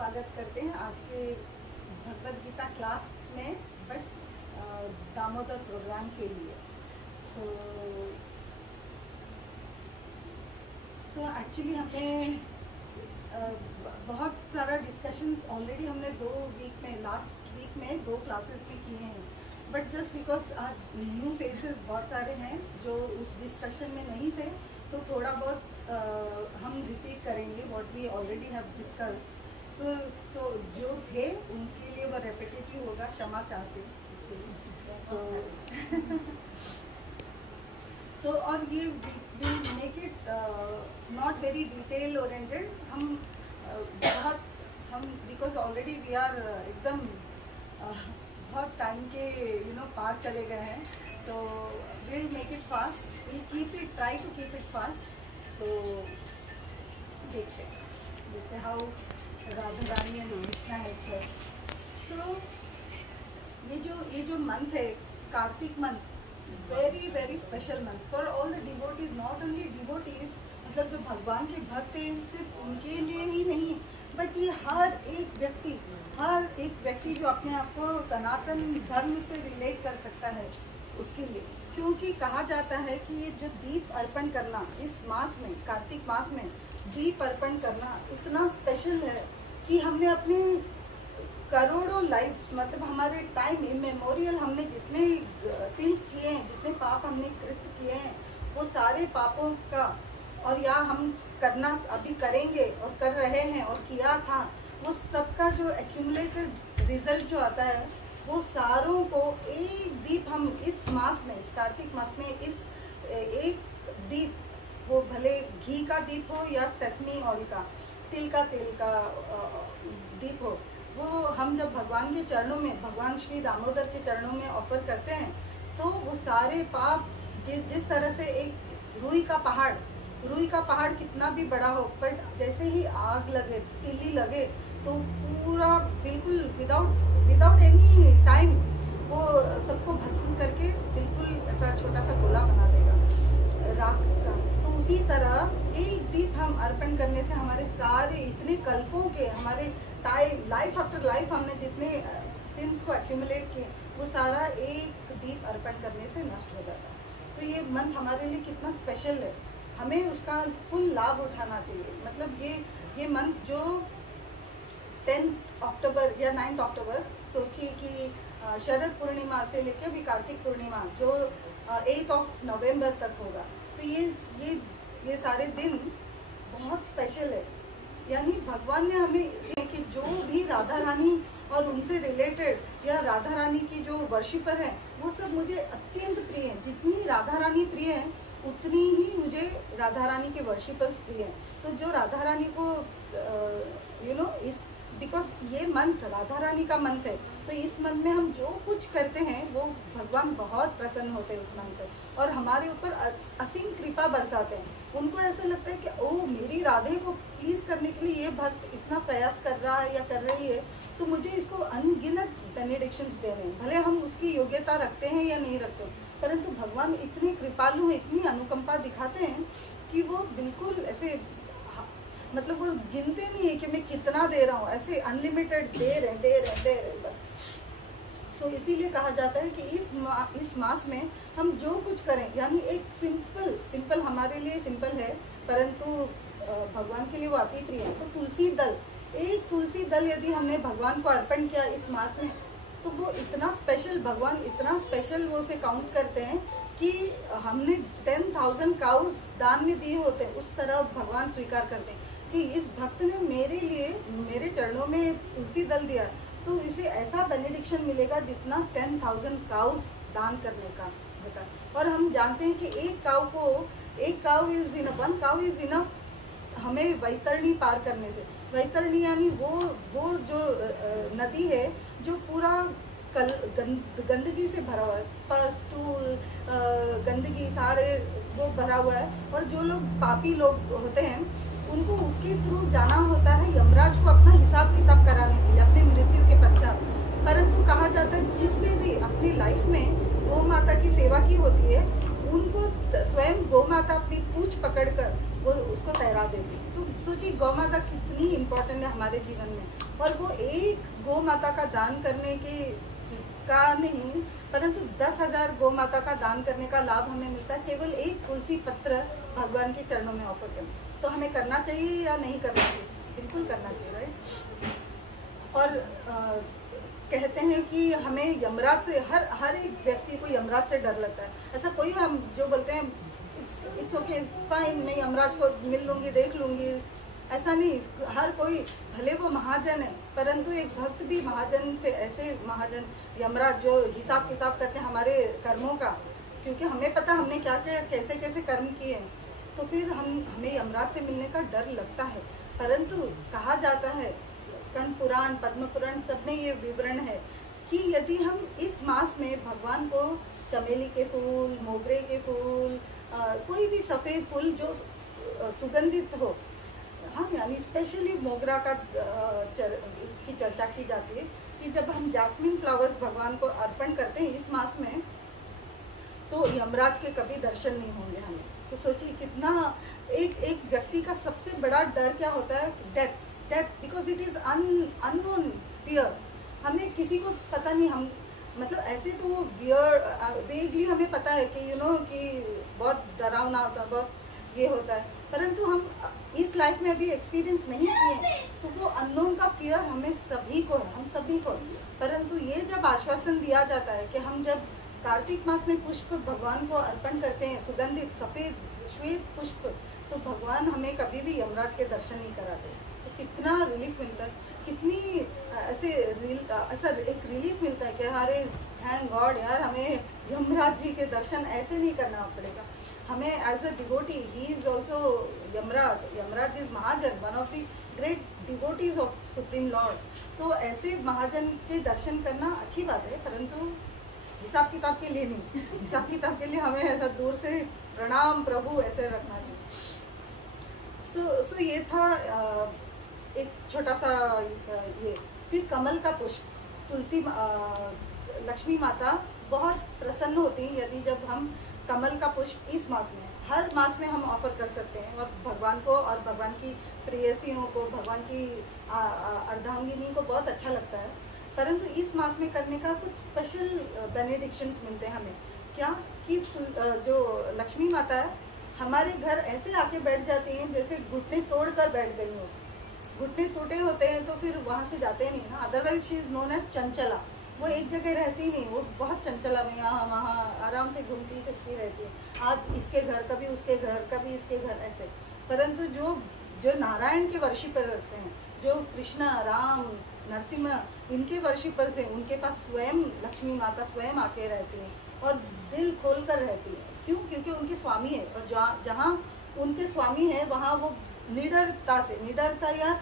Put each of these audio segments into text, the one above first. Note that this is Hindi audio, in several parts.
स्वागत करते हैं आज के भगवद गीता क्लास में, बट दामोदर प्रोग्राम के लिए। सो एक्चुअली हमने बहुत सारा डिस्कशंस ऑलरेडी हमने लास्ट वीक में 2 क्लासेस भी किए हैं, बट जस्ट बिकॉज आज न्यू फेसेस बहुत सारे हैं जो उस डिस्कशन में नहीं थे, तो थोड़ा बहुत हम रिपीट करेंगे what we already have discussed. So जो थे उनके लिए वो रेपिटेटिव होगा, क्षमा चाहते हैं उसके लिए। सो और ये will make it not very detail oriented. हम बिकॉज ऑलरेडी वी आर एकदम बहुत टाइम के पार चले गए हैं, सो we'll make it fast, we'll try to keep it fast. So देखते हैं how Radha Rani and Krishna helps us. So ये जो मंथ है, Kartik month, very special month for all the devotees, not only devotees, मतलब जो भगवान के भक्त हैं सिर्फ उनके लिए ही नहीं, बट ये हर एक व्यक्ति जो अपने आप को सनातन धर्म से रिलेट कर सकता है उसके लिए। क्योंकि कहा जाता है कि ये जो दीप अर्पण करना इस मास में, कार्तिक मास में दीप अर्पण करना इतना स्पेशल है कि हमने अपने करोड़ों लाइफ्स, मतलब हमारे टाइम इमेमोरियल हमने जितने सिंस किए हैं, जितने पाप हमने कृत किए हैं, वो सारे पापों का, और या हम करना अभी करेंगे और कर रहे हैं और किया था, वो सबका जो एक्यूमुलेटेड रिजल्ट जो आता है, वो सारों को एक दीप हम इस मास में, इस कार्तिक मास में इस एक दीप, वो भले घी का दीप हो या सेसमी ऑयल का, तिल का दीप हो, वो हम जब भगवान के चरणों में, भगवान श्री दामोदर के चरणों में ऑफर करते हैं, तो वो सारे पाप जिस तरह से एक रुई का पहाड़ कितना भी बड़ा हो, बट जैसे ही आग लगे, तिल्ली लगे, तो पूरा बिल्कुल विदाउट एनी टाइम वो सबको भस्म करके बिल्कुल ऐसा छोटा सा गोला बना देगा राख का। तो उसी तरह एक दीप हम अर्पण करने से हमारे सारे इतने कल्पों के, हमारे लाइफ आफ्टर लाइफ हमने जितने सिंस को एक्यूमुलेट किए, वो सारा एक दीप अर्पण करने से नष्ट हो जाता है। सो ये मंथ हमारे लिए कितना स्पेशल है, हमें उसका फुल लाभ उठाना चाहिए। मतलब ये मंथ जो 10 अक्टूबर या 9 अक्टूबर, सोचिए कि शरद पूर्णिमा से लेकर अभी कार्तिक पूर्णिमा जो 8 नवंबर तक होगा, तो ये सारे दिन बहुत स्पेशल है। यानी भगवान ने हमें कि जो भी राधा रानी और उनसे रिलेटेड या राधा रानी की जो वर्शिपर हैं, वो सब मुझे अत्यंत प्रिय हैं। जितनी राधा रानी प्रिय हैं, उतनी ही मुझे राधा रानी के वर्शिपर्स प्रिय हैं। तो जो राधा रानी को इस बिकॉज ये मंथ राधा रानी का मंथ है, तो इस मंथ में हम जो कुछ करते हैं वो भगवान बहुत प्रसन्न होते हैं उस मंथ से, और हमारे ऊपर असीम कृपा बरसाते हैं। उनको ऐसा लगता है कि ओह, मेरी राधे को प्लीज़ करने के लिए ये भक्त इतना प्रयास कर रहा है या कर रही है, तो मुझे इसको अनगिनत बेनेडिक्शंस देने हैं। भले हम उसकी योग्यता रखते हैं या नहीं रखते, परंतु भगवान इतने कृपालु हैं, इतनी अनुकंपा दिखाते हैं कि वो बिल्कुल ऐसे, मतलब वो गिनते नहीं है कि मैं कितना दे रहा हूँ, ऐसे अनलिमिटेड दे रहे बस। सो इसीलिए कहा जाता है कि इस मास में हम जो कुछ करें, यानी एक सिंपल हमारे लिए सिंपल है, परंतु भगवान के लिए वो अति प्रिय है। तो एक तुलसी दल यदि हमने भगवान को अर्पण किया इस मास में, तो वो इतना स्पेशल, भगवान इतना स्पेशल वो से काउंट करते हैं कि हमने 10,000 काउस दान में दिए होते हैं, उस तरह भगवान स्वीकार करते हैं कि इस भक्त ने मेरे लिए, मेरे चरणों में तुलसी दल दिया, तो इसे ऐसा बेनेडिक्शन मिलेगा जितना 10,000 काउस दान करने का होता है। और हम जानते हैं कि एक काउ इज इनफ हमें वैतरणी पार करने से। वैतरणी यानी वो जो नदी है जो पूरा गंदगी से भरा हुआ है, पस टूल गंदगी सारे वो भरा हुआ है, और जो लोग पापी लोग होते हैं उनको उसके थ्रू जाना होता है यमराज को अपना हिसाब किताब कराने के लिए अपने मृत्यु के पश्चात। परंतु कहा जाता है जिसने भी अपनी लाइफ में गौ माता की सेवा की होती है, उनको स्वयं गौ माता अपनी पूंछ पकड़कर वो उसको तैरा देती है। तो सोचिए गौ माता कितनी इम्पोर्टेंट है हमारे जीवन में। और वो एक गौ माता का दान करने का नहीं, परंतु 10,000 गौ माता का दान करने का लाभ हमें मिलता है केवल एक तुलसी पत्र भगवान के चरणों में ऑफर करना। तो हमें करना चाहिए या नहीं करना चाहिए? बिल्कुल करना चाहिए, राइट। और कहते हैं कि हमें यमराज से, हर एक व्यक्ति को यमराज से डर लगता है। ऐसा कोई हम जो बोलते हैं इट्स ओके, इट्स फाइन, मैं यमराज को मिल लूँगी, देख लूँगी, ऐसा नहीं। हर कोई, भले वो महाजन है, परंतु एक भक्त भी महाजन से, ऐसे महाजन यमराज जो हिसाब किताब करते हैं हमारे कर्मों का, क्योंकि हमें पता हमने क्या क्या कैसे कैसे कर्म किए हैं, तो फिर हमें यमराज से मिलने का डर लगता है। परंतु कहा जाता है, स्कंद पुराण, पद्म पुराण, सब में ये विवरण है कि यदि हम इस मास में भगवान को चमेली के फूल, मोगरे के फूल, कोई भी सफ़ेद फूल जो सुगंधित हो, हाँ, यानी स्पेशली मोगरा का की चर्चा की जाती है कि जब हम जास्मिन फ्लावर्स भगवान को अर्पण करते हैं इस मास में, तो यमराज के कभी दर्शन नहीं होंगे हमें। तो सोचिए कितना, एक व्यक्ति का सबसे बड़ा डर क्या होता है? Death, because it is unknown fear. हमें किसी को पता नहीं, हम मतलब ऐसे तो वो वेगली हमें पता है कि कि बहुत डरावना होता है, बहुत ये होता है, परंतु हम इस लाइफ में अभी एक्सपीरियंस नहीं किए, तो वो अननोन का फियर हमें सभी को है, हम सभी को। परंतु ये जब आश्वासन दिया जाता है कि हम जब कार्तिक मास में पुष्प भगवान को अर्पण करते हैं, सुगंधित सफ़ेद श्वेत पुष्प, तो भगवान हमें कभी भी यमराज के दर्शन नहीं कराते। तो कितना रिलीफ मिलता है, कितनी ऐसा एक रिलीफ मिलता है कि अरे थैंक गॉड यार, हमें यमराज जी के दर्शन ऐसे नहीं करना पड़ेगा। हमें as a devotee, he is also Yamraj is mahajan, one of the great devotees of supreme lord. तो ऐसे महाजन के दर्शन करना अच्छी बात है, परंतु हिसाब किताब के लिए नहीं। हिसाब किताब के लिए हमें ऐसा दूर से प्रणाम प्रभु ऐसे रखना चाहिए। सो ये था एक छोटा सा ये। फिर कमल का पुष्प, तुलसी, लक्ष्मी माता बहुत प्रसन्न होती है यदि जब हम कमल का पुष्प इस मास में, हर मास में हम ऑफर कर सकते हैं, और भगवान को और भगवान की प्रेयसियों को, भगवान की अर्धांगिनी को बहुत अच्छा लगता है। परंतु इस मास में करने का कुछ स्पेशल बेनेडिक्शंस मिलते हैं हमें। क्या कि जो लक्ष्मी माता है हमारे घर ऐसे आके बैठ जाती हैं जैसे घुटने तोड़ कर बैठ गई हो। घुटने टूटे होते हैं तो फिर वहाँ से जाते नहीं ना, otherwise she is known as Chanchala. वो एक जगह रहती नहीं, वो बहुत चंचला में यहाँ वहाँ आराम से घूमती फिरती रहती है, आज इसके घर, कभी उसके घर, कभी इसके घर, ऐसे। परंतु जो नारायण के वर्शिपर्स हैं, जो कृष्णा, राम, नरसिम्हा, इनके वर्शिपर्स हैं, उनके पास स्वयं लक्ष्मी माता स्वयं आके रहती हैं और दिल खोल कर रहती है। क्यों? क्योंकि उनके स्वामी है, और जहाँ उनके स्वामी है वहाँ वो निडरता या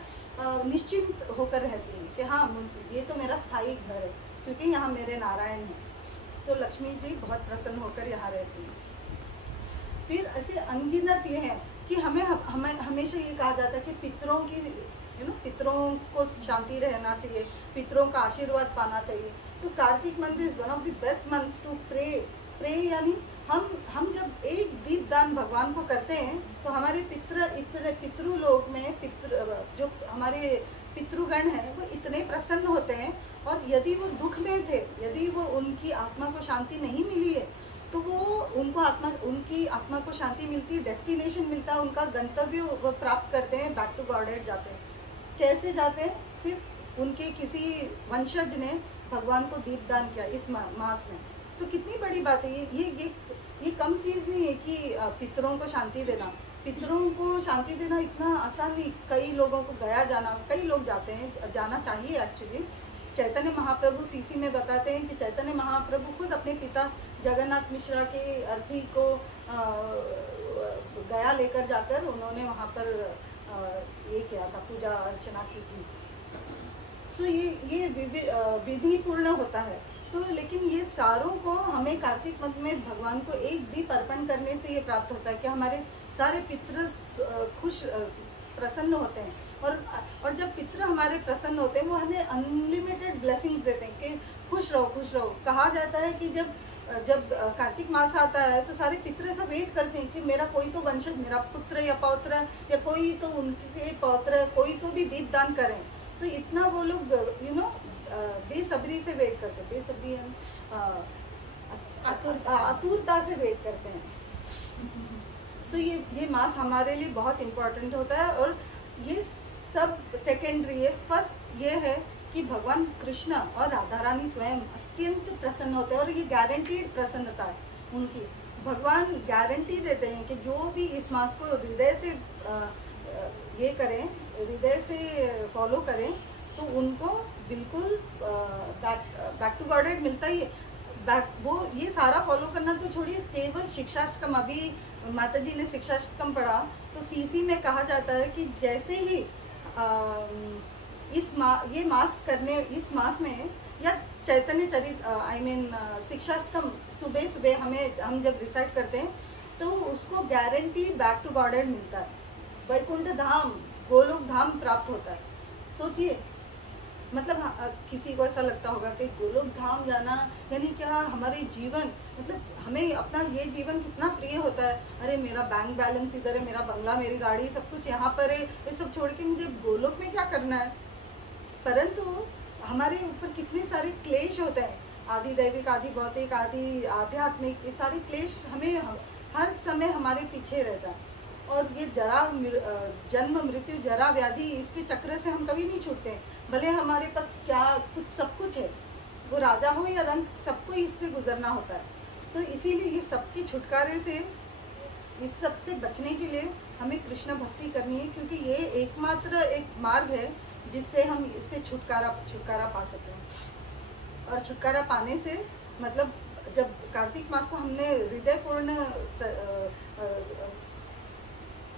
निश्चिंत होकर रहती है कि हाँ, ये तो मेरा स्थायी घर है, क्योंकि यहाँ मेरे नारायण हैं। सो लक्ष्मी जी बहुत प्रसन्न होकर यहाँ रहती हैं। फिर ऐसे अनगिनत ये हैं कि हमें हमेशा ये कहा जाता है कि पितरों की पितरों को शांति रहना चाहिए, पितरों का आशीर्वाद पाना चाहिए। तो Kartik month is one of the best months to pray, यानी हम जब एक दीपदान भगवान को करते हैं तो हमारे पितृ लोग में जो हमारे पितृगण हैं वो इतने प्रसन्न होते हैं, और यदि वो दुख में थे, यदि वो उनकी आत्मा को शांति नहीं मिली है, तो वो उनकी आत्मा को शांति मिलती, डेस्टिनेशन मिलता है, उनका गंतव्य वो प्राप्त करते हैं, बैक टू गॉडेड जाते हैं। कैसे जाते हैं? सिर्फ उनके किसी वंशज ने भगवान को दीपदान किया इस मास में। सो कितनी बड़ी बात है ये कम चीज़ नहीं है कि पितरों को शांति देना। पितरों को शांति देना इतना आसान नहीं। कई लोगों को कई लोग जाते हैं, जाना चाहिए एक्चुअली। चैतन्य महाप्रभु सीसी में बताते हैं कि चैतन्य महाप्रभु खुद अपने पिता जगन्नाथ मिश्रा के अर्थी को गया लेकर जाकर उन्होंने वहाँ पर ये किया था, पूजा अर्चना की थी। सो ये विधि पूर्ण होता है। तो लेकिन ये सारों को हमें कार्तिक मंथ में भगवान को एक दीप अर्पण करने से ये प्राप्त होता है कि हमारे सारे पितृ खुश प्रसन्न होते हैं, और जब पितृ हमारे प्रसन्न होते हैं वो हमें अनलिमिटेड ब्लेसिंग्स देते हैं कि खुश रहो खुश रहो। कहा जाता है कि जब जब कार्तिक मास आता है तो सारे पितृ सब वेट करते हैं कि मेरा कोई तो वंशज, मेरा पुत्र या पौत्र या कोई तो उनके पौत्र कोई तो भी दीपदान करें। तो इतना वो लोग बेसब्री से वेट करते हैं, बेसब्री आतुरता से वेट करते हैं। सो ये मास हमारे लिए बहुत इम्पोर्टेंट होता है। और ये सब सेकेंडरी है। फर्स्ट ये है कि भगवान कृष्ण और राधा रानी स्वयं अत्यंत प्रसन्न होते हैं, और ये गारंटीड प्रसन्नता है उनकी। भगवान गारंटी देते हैं कि जो भी इस मास को हृदय से ये करें, हृदय से फॉलो करें, तो उनको बिल्कुल बैक टू गॉडेड मिलता ही है। वो ये सारा फॉलो करना तो छोड़िए, केवल शिक्षाष्टकम, अभी माता जी ने शिक्षाष्टकम पढ़ा तो सीसी में कहा जाता है कि जैसे ही ये मास करने, इस मास में या चैतन्य चरित शिक्षाष्टकम सुबह सुबह हम जब रिसाइट करते हैं तो उसको गारंटी बैक टू गॉडेड मिलता है, वैकुंठ धाम, गोलोक धाम प्राप्त होता है। सोचिए, मतलब किसी को ऐसा लगता होगा कि गोलोक धाम जाना यानी क्या हमारे जीवन, मतलब हमें अपना ये जीवन कितना प्रिय होता है। अरे मेरा बैंक बैलेंस इधर है, मेरा बंगला, मेरी गाड़ी, सब कुछ यहाँ पर है, ये सब छोड़ के मुझे गोलोक में क्या करना है। परंतु हमारे ऊपर कितने सारे क्लेश होते हैं, आदि दैविक, आदि भौतिक, आदि आध्यात्मिक, ये सारे क्लेश हमें हर समय हमारे पीछे रहता है। और ये जन्म मृत्यु जरा व्याधि, इसके चक्र से हम कभी नहीं छूटते हैं। भले हमारे पास क्या कुछ सब कुछ है, वो राजा हो या रंग, सबको इससे गुजरना होता है। तो इसीलिए ये सबके छुटकारे से, इस सब से बचने के लिए हमें कृष्ण भक्ति करनी है, क्योंकि ये एकमात्र एक मार्ग है जिससे हम इससे छुटकारा पा सकते हैं। और छुटकारा पाने से मतलब जब कार्तिक मास को हमने हृदयपूर्ण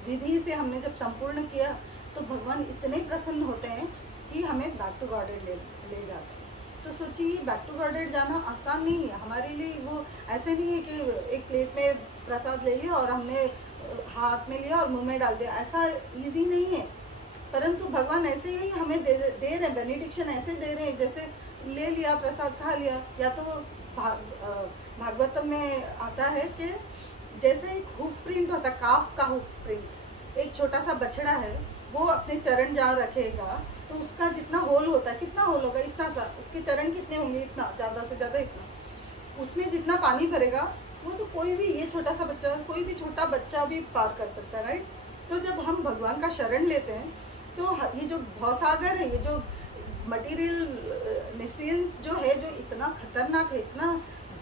विधि से हमने जब संपूर्ण किया तो भगवान इतने प्रसन्न होते हैं कि हमें बैक टू गॉडेड ले जाते हैं। तो सोचिए, बैक टू गॉडेड जाना आसान नहीं है हमारे लिए। वो ऐसे नहीं है कि एक प्लेट में प्रसाद ले लिया और हमने हाथ में लिया और मुंह में डाल दिया, ऐसा इजी नहीं है। परंतु भगवान ऐसे ही हमें दे रहे हैं, बेनिडिक्शन ऐसे दे रहे हैं जैसे ले लिया, प्रसाद खा लिया। या तो भागवतम में आता है कि जैसे एक हुफ प्रिंट होता है, काफ का हुफ प्रिंट, एक छोटा सा बछड़ा है, वो अपने चरण जहाँ रखेगा तो उसका जितना होल होता है, कितना होल होगा, इतना सा, उसके चरण कितने होंगे, इतना, ज़्यादा से ज़्यादा इतना, उसमें जितना पानी भरेगा वो तो कोई भी, ये छोटा सा बच्चा, कोई भी छोटा बच्चा भी पार कर सकता है, राइट। तो जब हम भगवान का शरण लेते हैं तो ये जो भवसागर है, ये जो मटीरियल नेसेंस जो है, जो इतना खतरनाक है, इतना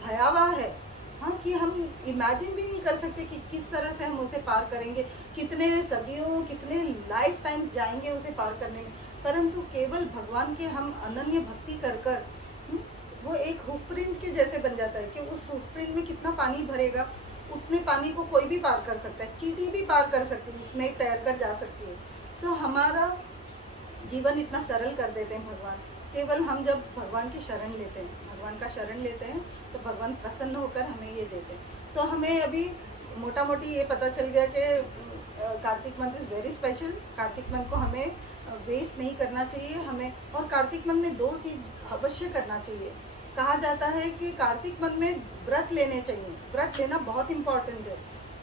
भयावह है, हाँ, कि हम इमेजिन भी नहीं कर सकते कि किस तरह से हम उसे पार करेंगे, कितने सदियों, कितने लाइफ टाइम्स जाएंगे उसे पार करने में। परंतु केवल भगवान के हम अनन्य भक्ति कर कर वो एक हुफ प्रिंट के जैसे बन जाता है कि उस हुफ प्रिंट में कितना पानी भरेगा, उतने पानी को कोई भी पार कर सकता है, चींटी भी पार कर सकती है, उसमें तैर कर जा सकती है। सो हमारा जीवन इतना सरल कर देते हैं भगवान, केवल हम जब भगवान की शरण लेते हैं, भगवान का शरण लेते हैं तो भगवान प्रसन्न होकर हमें ये देते हैं। तो हमें अभी मोटा मोटी ये पता चल गया कि Kartik month is very special. Kartik month को हमें वेस्ट नहीं करना चाहिए हमें। और कार्तिक मंथ में 2 चीज़ अवश्य करना चाहिए। कहा जाता है कि कार्तिक मंथ में व्रत लेने चाहिए। व्रत लेना बहुत इम्पॉर्टेंट है।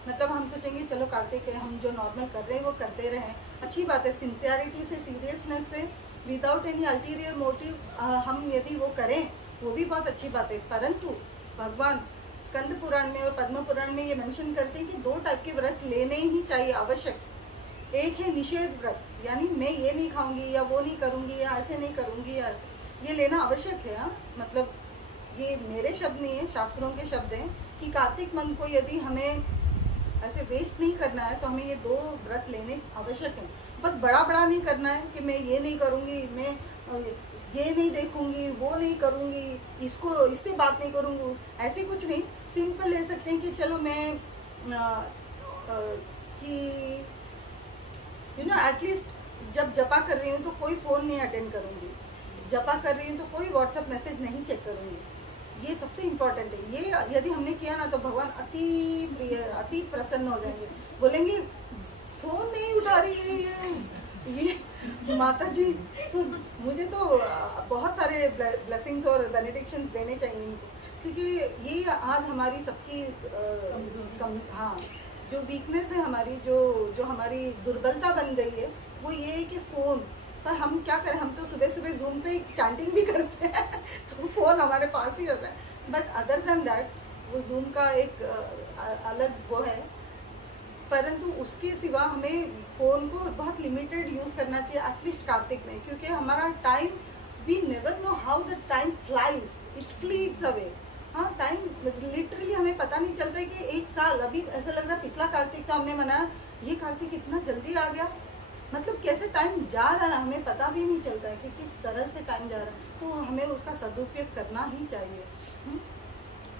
मतलब हम सोचेंगे चलो कार्तिक है, हम जो नॉर्मल कर रहे हैं वो करते रहें, अच्छी बात है। सिंसियरिटी से, सीरियसनेस से, विदाउट एनी अल्टीरियर मोटिव हम यदि वो करें वो भी बहुत अच्छी बात है। परंतु भगवान स्कंद पुराण में और पद्म पुराण में ये मेंशन करते हैं कि 2 टाइप के व्रत लेने ही चाहिए, आवश्यक। एक है निषेध व्रत, यानी मैं ये नहीं खाऊंगी या वो नहीं करूंगी या ऐसे नहीं करूंगी या ऐसे, ये लेना आवश्यक है। मतलब ये मेरे शब्द नहीं है, शास्त्रों के शब्द हैं कि कार्तिक मंथ को यदि हमें ऐसे वेस्ट नहीं करना है तो हमें ये 2 व्रत लेने आवश्यक हैं। बहुत बड़ा बड़ा नहीं करना है कि मैं ये नहीं करूँगी, मैं ये नहीं देखूंगी, वो नहीं करूँगी, इससे बात नहीं करूँगी, ऐसे कुछ नहीं। सिंपल ले सकते हैं कि चलो मैं कि एटलीस्ट जब जपा कर रही हूँ तो कोई फ़ोन नहीं अटेंड करूँगी, जपा कर रही हूँ तो कोई व्हाट्सएप मैसेज नहीं चेक करूँगी। ये सबसे इम्पोर्टेंट है। ये यदि हमने किया ना तो भगवान अति प्रसन्न हो जाएंगे, बोलेंगे फ़ोन नहीं उठा रही है ये माता जी। मुझे तो बहुत सारे ब्लेसिंग्स और बेनिडिक्शंस देने चाहिए इनको, क्योंकि ये आज हमारी सबकी हाँ जो वीकनेस है हमारी, जो हमारी दुर्बलता बन गई है, वो ये है कि फ़ोन पर हम क्या करें, हम तो सुबह सुबह जूम पे चैटिंग भी करते हैं तो फ़ोन हमारे पास ही होता है। बट अदर देन दैट वो जूम का एक अलग वो है, परंतु उसके सिवा हमें फ़ोन को बहुत लिमिटेड यूज़ करना चाहिए, एटलीस्ट कार्तिक में, क्योंकि हमारा time, we never know how the time flies, it flees away. हाँ, टाइम लिटरली हमें पता नहीं चलता है कि एक साल, अभी ऐसा लग रहा है पिछला कार्तिक तो हमने मनाया, ये कार्तिक इतना जल्दी आ गया, मतलब कैसे टाइम जा रहा है हमें पता भी नहीं चलता है कि किस तरह से टाइम जा रहा है। तो हमें उसका सदुपयोग करना ही चाहिए।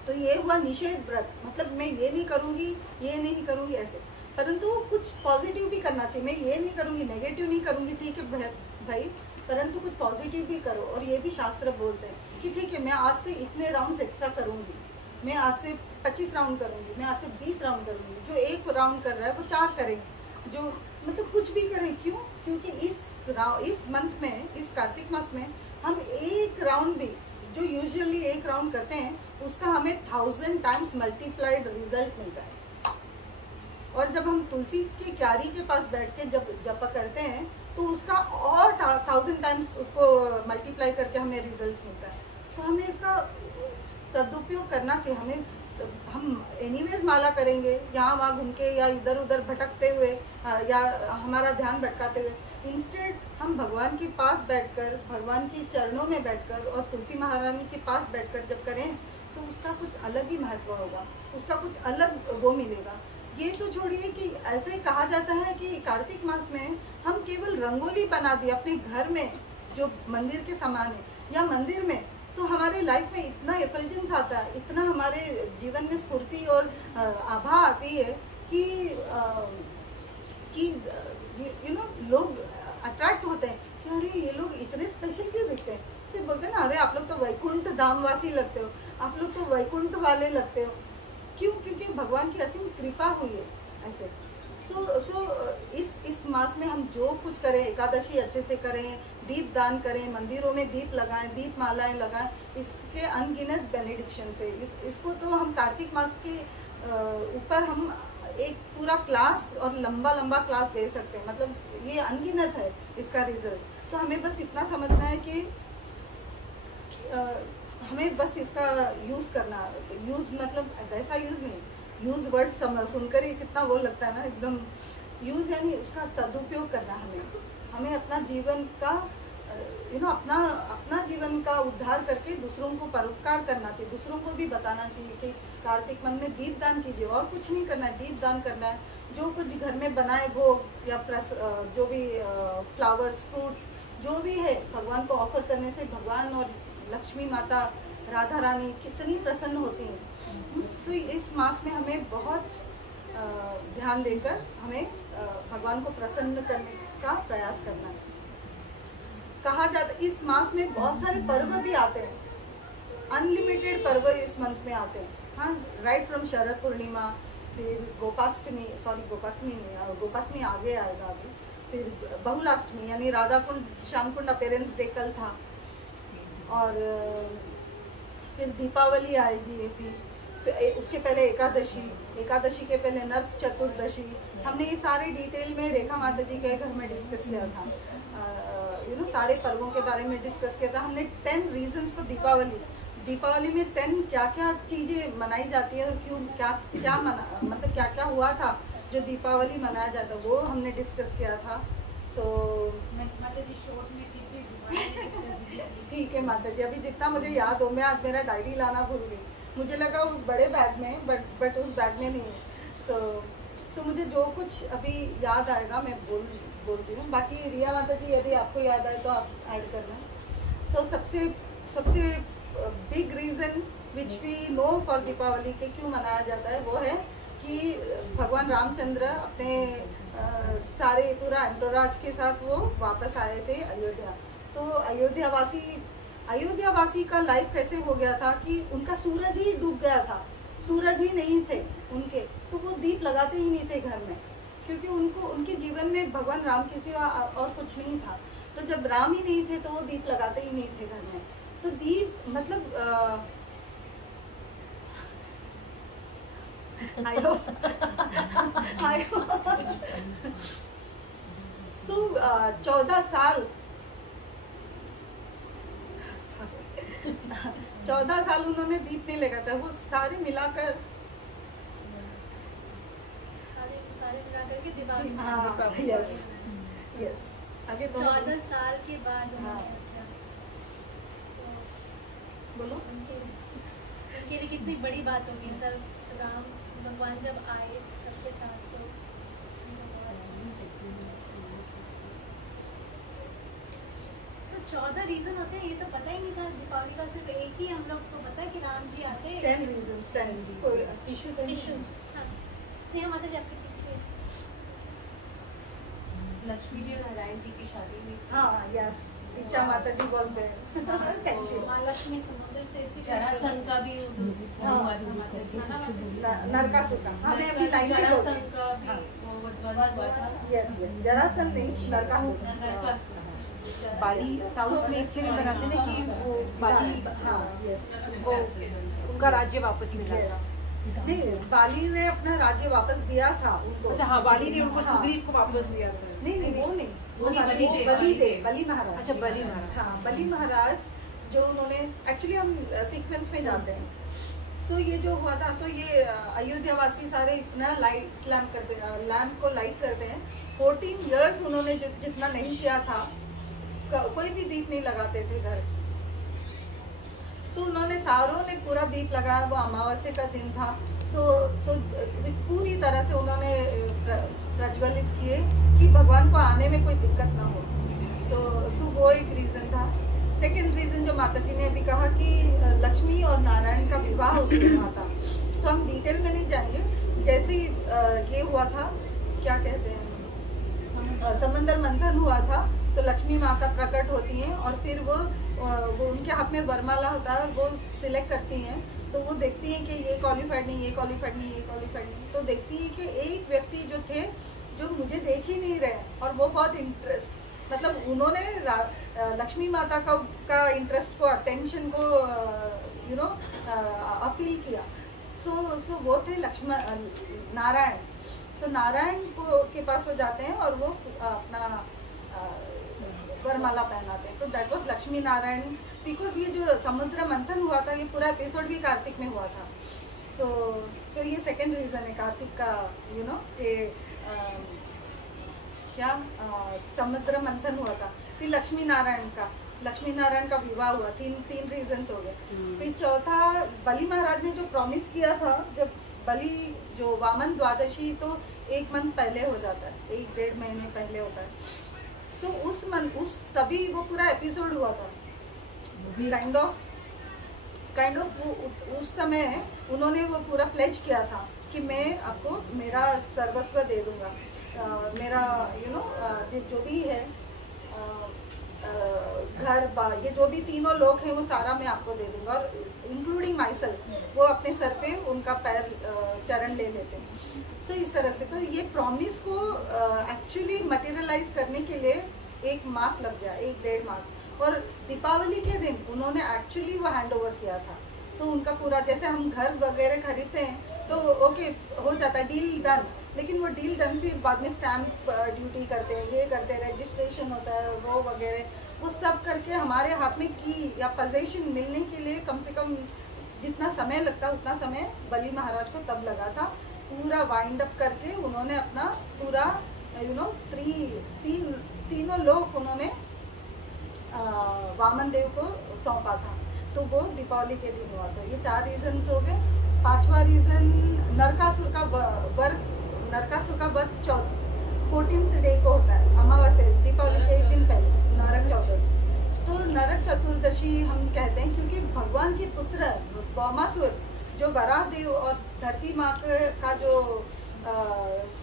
तो ये हुआ निषेध व्रत, मतलब मैं ये नहीं करूँगी, ये नहीं करूँगी ऐसे, परंतु कुछ पॉजिटिव भी करना चाहिए। मैं ये नहीं करूँगी, नेगेटिव नहीं करूँगी, ठीक है भाई, परंतु कुछ पॉजिटिव भी करो। और ये भी शास्त्र बोलते हैं कि ठीक है, मैं आज से इतने राउंड्स एक्स्ट्रा करूँगी, मैं आज से 25 राउंड करूँगी, मैं आज से 20 राउंड करूँगी। जो एक राउंड कर रहा है वो 4 करेंगे, जो मतलब कुछ भी करें। क्यों? क्योंकि इस मंथ में, इस कार्तिक मास में हम एक राउंड भी, जो यूजुअली एक राउंड करते हैं, उसका हमें 1000 टाइम्स मल्टीप्लाइड रिजल्ट मिलता है। और जब हम तुलसी की क्यारी के पास बैठ के जब जप करते हैं तो उसका और 1000 टाइम्स उसको मल्टीप्लाई करके हमें रिजल्ट मिलता है। तो हमें इसका सदुपयोग करना चाहिए। हम एनीवेज माला करेंगे यहाँ वहाँ घूम के या इधर उधर भटकते हुए या हमारा ध्यान भटकाते हुए, इंस्टेड हम भगवान के पास बैठकर, भगवान के चरणों में बैठकर और तुलसी महारानी के पास बैठकर जब करें तो उसका कुछ अलग ही महत्व होगा, उसका कुछ अलग वो मिलेगा। ये तो छोड़िए कि ऐसे कहा जाता है कि कार्तिक मास में हम केवल रंगोली बना दी अपने घर में जो मंदिर के समान है या मंदिर में, तो हमारे लाइफ में इतना एफल्जेंस आता है, इतना हमारे जीवन में स्फूर्ति और आभा आती है कि यू नो लोग अट्रैक्ट होते हैं कि अरे ये लोग इतने स्पेशल क्यों दिखते हैं। इससे बोलते हैं ना, अरे आप लोग तो वैकुंठ धामवासी लगते हो, आप लोग तो वैकुंठ वाले लगते हो। क्यों? क्योंकि भगवान की असीम कृपा हुई है ऐसे। सो इस मास में हम जो कुछ करें, एकादशी अच्छे से करें, दीप दान करें, मंदिरों में दीप लगाएं, दीप मालाएं लगाएं, इसके अनगिनत बेनिडिक्शन से इसको तो हम कार्तिक मास के ऊपर हम एक पूरा क्लास और लंबा क्लास दे सकते हैं। मतलब ये अनगिनत है इसका रिजल्ट। तो हमें बस इतना समझना है कि हमें बस इसका यूज़ करना, यूज़ मतलब वैसा यूज़ नहीं, यूज़ वर्ड सुनकर ही कितना वो लगता है ना, एकदम यूज़ यानी उसका सदुपयोग करना। हमें अपना जीवन का अपना जीवन का उद्धार करके दूसरों को परोपकार करना चाहिए, दूसरों को भी बताना चाहिए कि कार्तिक मन में दीप दान कीजिए, और कुछ नहीं करना है, दीप दान करना है। जो कुछ घर में बनाए भोग या जो भी फ्लावर्स, फ्रूट्स जो भी है, भगवान को ऑफर करने से भगवान और लक्ष्मी माता, राधा रानी कितनी प्रसन्न होती हैं। सो इस मास में हमें बहुत ध्यान देकर हमें भगवान को प्रसन्न करने का प्रयास करना है। कहा जाता है इस मास में बहुत सारे पर्व भी आते हैं, अनलिमिटेड पर्व इस मंथ में आते हैं। हाँ, राइट फ्रॉम शरद पूर्णिमा, फिर गोपाष्टमी आगे आएगा अभी, फिर बहुलाष्टमी यानी राधा कुंड श्याम कुंड अपेरेंस डे कल था, और फिर दीपावली आएगी, फिर उसके पहले एकादशी के पहले नरक चतुर्दशी। हमने ये सारे डिटेल में रेखा माता जी के घर में डिस्कस किया था, सारे पर्वों के बारे में डिस्कस किया था हमने। 10 रीजंस फॉर दीपावली में 10 क्या क्या चीज़ें मनाई जाती है और क्यों, क्या मतलब क्या क्या हुआ था जो दीपावली मनाया जाता, वो हमने डिस्कस किया था। सो माता जी शॉर्ट में ठीक है माता जी, अभी जितना मुझे याद हो, मैं आज मेरा डायरी लाना भूल गई, मुझे लगा उस बड़े बैग में, बट उस बैग में नहीं है। सो मुझे जो कुछ अभी याद आएगा मैं बोलती हूँ। बाकी रिया माता जी यदि आपको याद आए तो आप ऐड करना। सो सबसे big reason which we know for Deepavali के क्यों मनाया जाता है वो है कि भगवान रामचंद्र अपने सारे पूरा एंटोराज के साथ वो वापस आए थे अयोध्या। तो अयोध्यावासी का लाइफ कैसे हो गया था कि उनका सूरज ही डूब गया था, सूरज ही नहीं थे उनके, तो वो दीप लगाते ही नहीं थे घर में, क्योंकि उनके जीवन में भगवान राम के सिवा और कुछ नहीं था। तो जब राम ही नहीं थे तो वो दीप लगाते ही नहीं थे घर में। तो दीप मतलब I hope. I hope. So 14 साल 14 साल उन्होंने दीप नहीं लगाया था, वो सारे मिलाकर के दिवाली। Yes yes. आगे 14 साल के बाद बोलो उनके लिए कितनी बड़ी बात होगी, मतलब राम भगवान जब आए सबके साथ, तो 14 रीजन होते हैं, ये तो पता ही नहीं था। दीपावली का सिर्फ एक ही हम लोग को पता है कि राम जी आते हैं। 10 reasons 10 टिश्यू। हाँ, स्नेहा माता जी आपके पीछे लक्ष्मी जी और नारायण जी की शादी में। हाँ yes, Ichha Mata ji was there. Thank you. Mahalakshmi समुद्र से इसी जरासंध का भी नरकासुर का। हाँ मैं अभी लाइन से बोल रही जरासंध का भी वो वधवंश हुआ था। यस यस, जरासंध नहीं, नरकासुर। बाली साउथ में इसलिए भी बनाते हैं कि वो बाली, हाँ यस, वो उनका राज्य वापस मिला था। नहीं, बाली ने अपना राज्य वापस दिया था उनको। अच्छा हाँ, बाली ने उनको हाँ। सुग्रीव को वापस दिया था। नहीं वो नहीं, वो नहीं, बलि महाराज। अच्छा बलि महाराज। हाँ बलि महाराज जो उन्होंने, एक्चुअली हम सीक्वेंस में जाते हैं। सो ये जो हुआ था, तो ये अयोध्या वासी सारे इतना लाइट लैम्प को लाइट करते हैं। 14 इयर्स उन्होंने जितना नहीं किया था, कोई भी दीप नहीं लगाते थे घर। सो उन्होंने सारों ने पूरा दीप लगाया, वो अमावस्या का दिन था। सो पूरी तरह से उन्होंने प्रज्वलित किए कि भगवान को आने में कोई दिक्कत ना हो। सो वो एक रीज़न था। सेकंड रीज़न जो माता जी ने अभी कहा कि लक्ष्मी और नारायण का विवाह उस दिन हुआ था। सो हम डिटेल में नहीं जाएंगे। जैसे ही ये हुआ था, क्या कहते हैं, समंदर मंथन हुआ था, तो लक्ष्मी माता प्रकट होती हैं और फिर वो उनके हाथ में वरमाला होता है और वो सिलेक्ट करती हैं। तो वो देखती हैं कि ये क्वालिफाइड नहीं, ये क्वालिफाइड नहीं, ये क्वालिफाइड नहीं। तो देखती हैं कि एक व्यक्ति जो थे, जो मुझे देख ही नहीं रहे, और वो बहुत इंटरेस्ट, मतलब उन्होंने लक्ष्मी माता का इंटरेस्ट को, अटेंशन को अपील किया। सो वो थे नारायण। सो नारायण के पास वो जाते हैं और वो अपना वरमाला पहनाते हैं। तो that was Lakshmi Narayan, because ये जो समुद्र मंथन हुआ था, ये पूरा एपिसोड भी कार्तिक में हुआ था। सो ये सेकंड रीज़न है कार्तिक का, समुद्र मंथन हुआ था। फिर लक्ष्मी नारायण का विवाह हुआ। तीन रीजंस हो गए। फिर चौथा, बलि महाराज ने जो प्रॉमिस किया था, जब बलि जो वामन द्वादशी तो 1 मंथ पहले हो जाता है, 1-1.5 महीने पहले होता है। सो उस तभी वो पूरा एपिसोड हुआ था। काइंड ऑफ उस समय उन्होंने वो पूरा प्लेज किया था कि मैं आपको मेरा सर्वस्व दे दूंगा, मेरा जो भी है, घर बार, ये जो भी तीनों लोग हैं, वो सारा मैं आपको दे दूंगा, और इंक्लूडिंग माई सेल्फ। वो अपने सर पे उनका पैर चरण ले लेते हैं। सो इस तरह से तो ये प्रॉमिस को एक्चुअली मटेरियलाइज करने के लिए 1 मास लग गया, 1-1.5 मास। और दीपावली के दिन उन्होंने एक्चुअली वो हैंड ओवर किया था। तो उनका पूरा, जैसे हम घर वगैरह खरीदते हैं तो ओके हो जाता है, डील डन, लेकिन वो डील डन फिर बाद में स्टैम्प ड्यूटी करते हैं, ये करते हैं, रजिस्ट्रेशन होता है, वो वगैरह, वो सब करके हमारे हाथ में की या पोजीशन मिलने के लिए कम से कम जितना समय लगता उतना समय बलि महाराज को तब लगा था। पूरा वाइंड अप करके उन्होंने अपना पूरा तीनों लोग उन्होंने वामन देव को सौंपा था। तो वो दीपावली के दिन हुआ था। ये 4 रीजन्स हो गए। 5वां रीज़न, नरकासुर का वध 14th डे को होता है, अमावस्या, दीपावली के 1 दिन पहले, नरक चतुर्दशी। तो नरक चतुर्दशी हम कहते हैं क्योंकि भगवान के पुत्र भौमासुर, जो वराह देव और धरती माँ का जो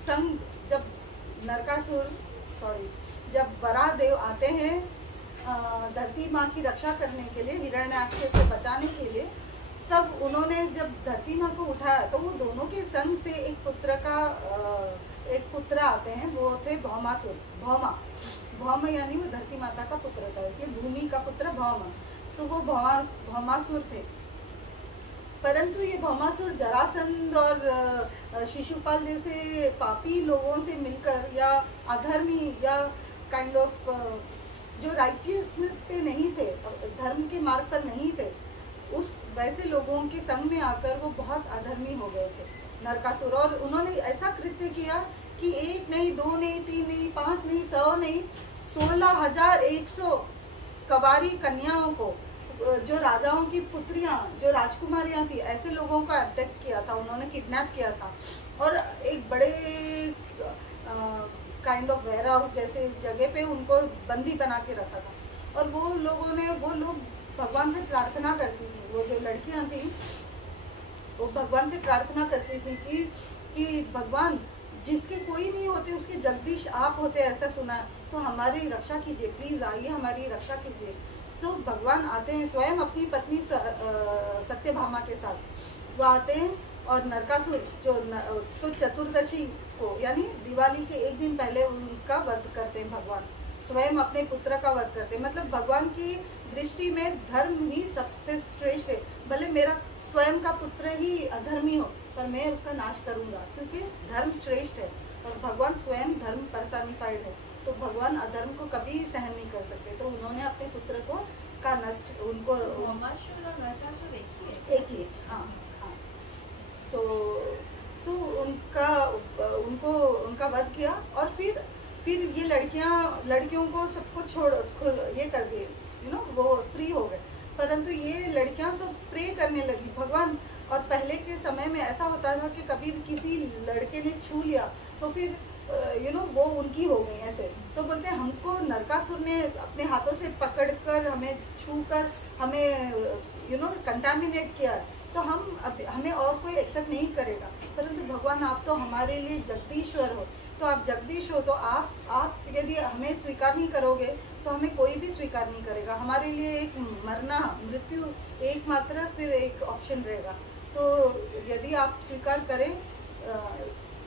संग, जब वराह देव आते हैं धरती माँ की रक्षा करने के लिए, हिरण्याक्ष से बचाने के लिए, तब उन्होंने जब धरती माँ को उठाया तो वो दोनों के संग से एक पुत्र आते हैं, वो थे भौमासुर। भौम यानी वो धरती माता का पुत्र था, इसलिए भूमि का पुत्र भौम। सो वो भौमासुर थे। परंतु ये भौमासुर, जरासंध और शिशुपाल जैसे पापी लोगों से मिलकर या अधर्मी या काइंड ऑफ जो राइचियसनेस पे नहीं थे, धर्म के मार्ग पर नहीं थे, उस वैसे लोगों के संग में आकर वो बहुत अधर्मी हो गए थे नरकासुर। और उन्होंने ऐसा कृत्य किया कि 1 नहीं, 2 नहीं, 3 नहीं, 5 नहीं, 100 नहीं, 16,100 कवारी कन्याओं को, जो राजाओं की पुत्रियां, जो राजकुमारियां थी, ऐसे लोगों का अटैक किया था, उन्होंने किडनैप किया था और एक बड़े काइंड ऑफ वेयर हाउस जैसे जगह पे उनको बंदी बना के रखा था। और वो लोग भगवान से प्रार्थना करती थी, वो जो लड़कियां थी वो भगवान से प्रार्थना करती थी कि भगवान, जिसके कोई नहीं होते उसके जगदीश आप होते, ऐसा सुना है, तो हमारी रक्षा कीजिए, प्लीज़ आइए हमारी रक्षा कीजिए। सो भगवान आते हैं स्वयं अपनी पत्नी सत्यभामा के साथ, वो आते हैं और नरकासुर तो चतुर्दशी को यानी दिवाली के एक दिन पहले उनका वध करते हैं भगवान, स्वयं अपने पुत्र का वध करते हैं। मतलब भगवान की दृष्टि में धर्म ही सबसे श्रेष्ठ है। भले मेरा स्वयं का पुत्र ही अधर्मी हो, पर मैं उसका नाश करूंगा, क्योंकि धर्म श्रेष्ठ है और भगवान स्वयं धर्म पर्सनिफाइड है, तो भगवान अधर्म को कभी सहन नहीं कर सकते। तो उन्होंने अपने पुत्र को का नष्ट, उनको एक ही, हाँ हाँ। सो उनका वध किया और फिर ये लड़कियों को सबको छोड़ ये कर दिए, वो फ्री हो गए। परंतु ये लड़कियां सब प्रे करने लगी भगवान। और पहले के समय में ऐसा होता था कि कभी किसी लड़के ने छू लिया तो फिर वो उनकी हो गई ऐसे। तो बोलते हैं हमको नरकासुर ने अपने हाथों से पकड़कर हमें छूकर हमें कंटामिनेट किया, तो हमें और कोई एक्सेप्ट नहीं करेगा। परंतु भगवान आप तो हमारे लिए जगदीश्वर हो, तो आप जगदीश हो, तो आप यदि हमें स्वीकार नहीं करोगे तो हमें कोई भी स्वीकार नहीं करेगा। हमारे लिए एक मरना, मृत्यु एकमात्र फिर एक ऑप्शन रहेगा। तो यदि आप स्वीकार करें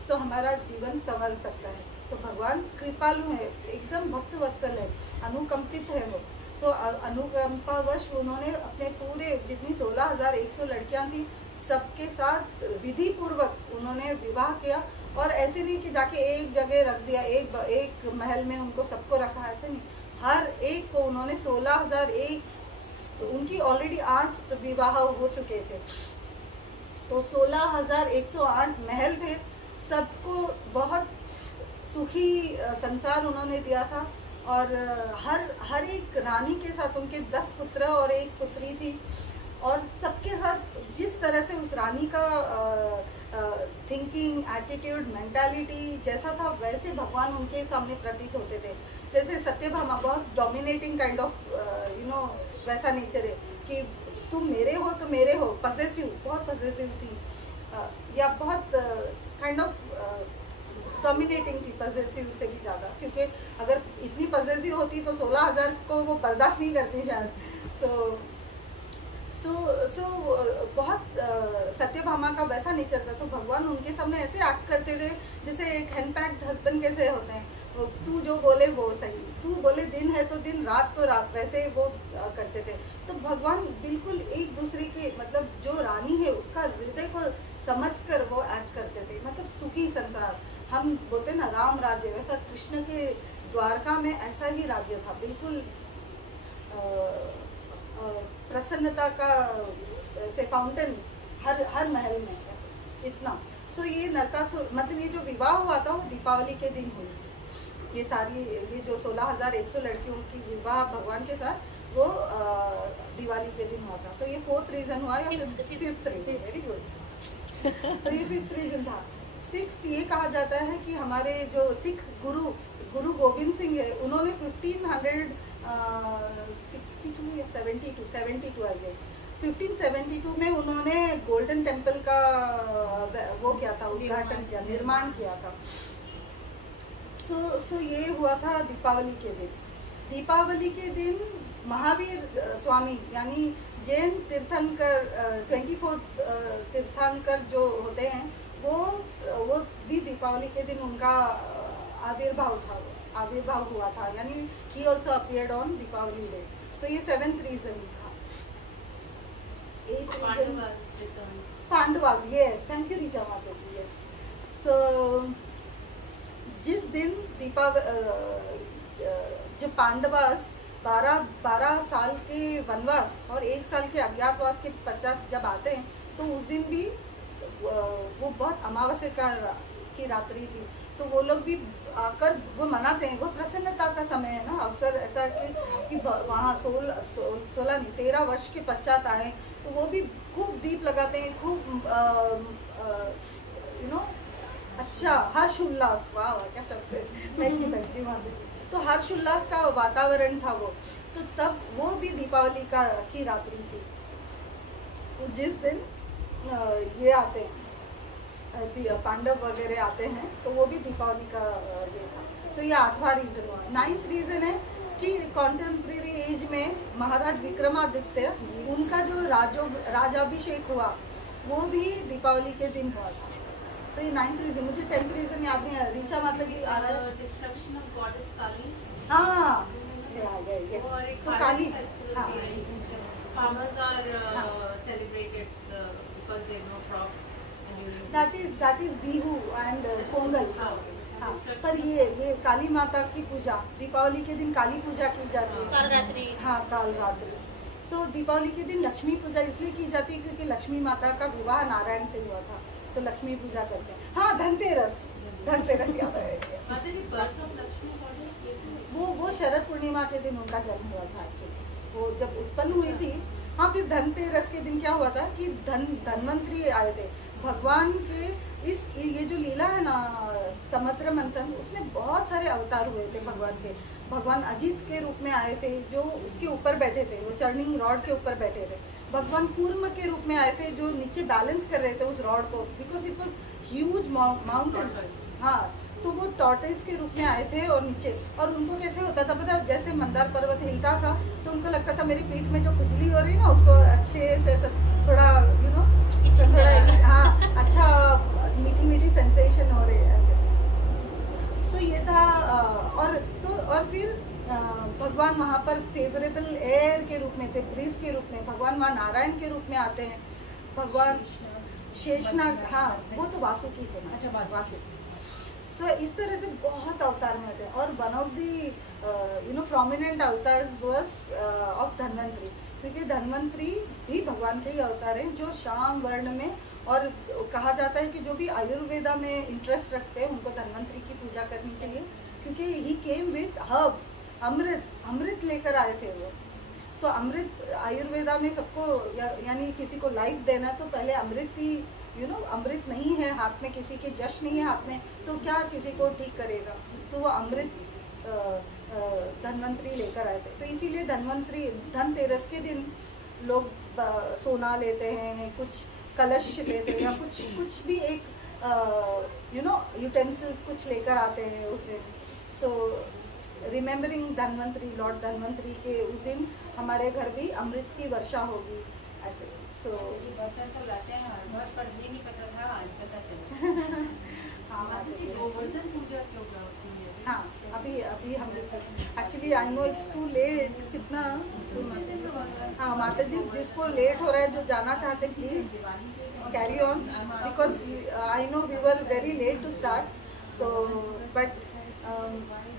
तो हमारा जीवन संवर सकता है। तो भगवान कृपालु है, एकदम भक्त वत्सल है, अनुकंपित है वो। सो अनुकंपावश उन्होंने अपने पूरे जितनी 16,100 लड़कियां थी सबके साथ विधि पूर्वक उन्होंने विवाह किया। और ऐसे नहीं कि जाके एक जगह रख दिया, एक महल में उनको सबको रखा, ऐसे नहीं, हर एक को उन्होंने 16,001 उनकी ऑलरेडी 8 विवाह हो चुके थे, तो 16,108 महल थे। सबको बहुत सुखी संसार उन्होंने दिया था। और हर एक रानी के साथ उनके 10 पुत्र और 1 पुत्री थी। और सबके साथ जिस तरह से उस रानी का थिंकिंग, एटीट्यूड, मेंटालिटी जैसा था, वैसे भगवान उनके सामने प्रतीत होते थे। जैसे सत्यभामा बहुत डोमिनेटिंग काइंड ऑफ वैसा नेचर है कि तुम मेरे हो तो मेरे हो, पजेसिव, बहुत पजेसिव थी, या बहुत काइंड ऑफ डोमिनेटिंग थी, पजेसिव से भी ज़्यादा, क्योंकि अगर इतनी पजेसिव होती तो 16,000 को वो बर्दाश्त नहीं करती शायद। सो बहुत सत्यभामा का वैसा नेचर था। तो भगवान उनके सामने ऐसे एक्ट करते थे जैसे एक हैंडपैक्ड हस्बैंड कैसे होते हैं, तू जो बोले वो सही, तू बोले दिन है तो दिन, रात तो रात, वैसे वो करते थे। तो भगवान बिल्कुल एक दूसरे के, मतलब जो रानी है उसका हृदय को समझकर वो एक्ट करते थे। मतलब सुखी संसार, हम बोलते ना राम राज्य, वैसा कृष्ण के द्वारका में ऐसा ही राज्य था, बिल्कुल प्रसन्नता का से फाउंटेन हर महल में, ऐसे इतना। सो ये नरकासुर, मतलब ये जो विवाह हुआ था वो दीपावली के दिन हुई थी। ये जो 16,100 लड़कियों की विवाह भगवान के साथ वो दिवाली के दिन हुआ था। तो ये 4th रीज़न हुआ, या 5th रीज़न, वेरी गुड। तो ये 5th रीज़न था। 6th ये कहा जाता है कि हमारे जो सिख गुरु गोविंद सिंह है, उन्होंने 1562 या 72 आई गेस, 1572 में उन्होंने गोल्डन टेम्पल का वो किया था, उद्घाटन किया, निर्माण किया था। सो ये हुआ था दीपावली के दिन। दीपावली के दिन महावीर स्वामी यानी जैन तीर्थंकर 24 तीर्थंकर जो होते हैं वो भी दीपावली के दिन उनका आविर्भाव हुआ था, यानी he also appeared on Deepavali day. तो ये 7th रीज़न था। 8th reason Pandavas, yes, thank you Richa माता जी, yes. So जिस दिन जब पांडवास 12 साल के वनवास और 1 साल के अज्ञातवास के पश्चात जब आते हैं, तो उस दिन भी वो बहुत अमावस्या की रात्रि थी, तो वो लोग भी आकर वो मनाते हैं। वो प्रसन्नता का समय है ना, अवसर ऐसा कि वहाँ 13 वर्ष के पश्चात आए, तो वो भी खूब दीप लगाते हैं, खूब अच्छा हर्ष उल्लास, वाह क्या शब्द है, थैंक यू तो हर्ष उल्लास का वातावरण था वो। तो तब वो भी दीपावली की रात्रि थी, जिस दिन ये आते हैं पांडव वगैरह आते हैं, तो वो भी दीपावली का ये था। तो ये 8वां रीज़न हुआ। 9th रीज़न है कि कॉन्टेम्प्रेरी एज में महाराज विक्रमादित्य, उनका जो राजाभिषेक हुआ वो भी दीपावली के दिन हुआ था। तो ये 9th रीज़न। मुझे 10th रीज़न याद नहीं है, ऋचा माता जी आ रहा है। डिस्ट्रक्शन ऑफ गॉडेस काली। हाँ यस, तो काली, हाँ farmers are celebrated because they grow crops. that is Bihu and Pongal. हाँ, पर ये काली माता की पूजा दीपावली के दिन काली पूजा की जाती है, काल रात्रि। हाँ काल रात्रि। सो दीपावली के दिन लक्ष्मी पूजा इसलिए की जाती है क्योंकि लक्ष्मी माता का विवाह नारायण से हुआ था, तो लक्ष्मी पूजा करते हैं। हाँ धनतेरस याद है, वो शरद पूर्णिमा के दिन उनका जन्म हुआ था एक्चुअली, वो जब उत्पन्न हुई थी। हाँ, फिर धनतेरस के दिन क्या हुआ था कि धन्वंतरी आए थे भगवान के। ये जो लीला है ना समुद्र मंथन, उसमें बहुत सारे अवतार हुए थे भगवान के। भगवान अजित के रूप में आए थे, जो उसके ऊपर बैठे थे, वो चर्निंग रॉड के ऊपर बैठे थे। भगवान कूर्म के रूप में आए थे, जो नीचे बैलेंस कर रहे थे उस रॉड को, because it was huge mountain. हाँ, तो वो टॉर्टोइस के रूप में आए थे और नीचे, और उनको कैसे होता था पता है, जैसे मंदार पर्वत हिलता था तो उनको लगता था मेरी पीठ में जो खुजली हो रही ना, उसको अच्छे से थोड़ा थोड़ा हाँ अच्छा मीठी सेंसेशन हो रही है ऐसे। सो ये था। और फिर भगवान वहाँ पर फेवरेबल एयर के रूप में थे, ब्रीज के रूप में। भगवान वहाँ नारायण के रूप में आते हैं। भगवान शेषनाग, हाँ वो तो वासुकी थे। अच्छा वासुकी। सो इस तरह से बहुत अवतार में थे, और one of the prominent avatars was of Dhanvantari, क्योंकि धन्वंतरी भी भगवान के ही अवतार हैं, जो शाम वर्ण में। और कहा जाता है कि जो भी आयुर्वेदा में इंटरेस्ट रखते हैं उनको धन्वंतरी की पूजा करनी चाहिए, क्योंकि ही केम विथ हर्ब्स, अमृत लेकर आए थे वो। तो अमृत आयुर्वेदा में सबको, यानी किसी को लाइफ देना तो पहले अमृत ही, अमृत नहीं है हाथ में, किसी के जश नहीं है हाथ में, तो क्या किसी को ठीक करेगा। तो वो अमृत धन्वंतरी लेकर आए थे। तो इसीलिए धनतेरस के दिन लोग सोना लेते हैं, कुछ कलश लेते हैं, या कुछ भी एक यूटेंसिल्स कुछ लेकर आते हैं उस दिन। सो रिमेम्बरिंग धन्वंतरी, लॉर्ड धन्वंतरी के उस दिन हमारे घर भी अमृत की वर्षा होगी ऐसे। सो तो लाते हैं हर बार, पर ये नहीं पता था, आज पता चला। हाँ गोवर्धन पूजा क्यों होती है? हाँ, अभी हम actually I know it's too late. कितना हाँ माता जी, जिसको लेट हो रहा है, जो जाना चाहते please carry on, because I know we were very late to start. So but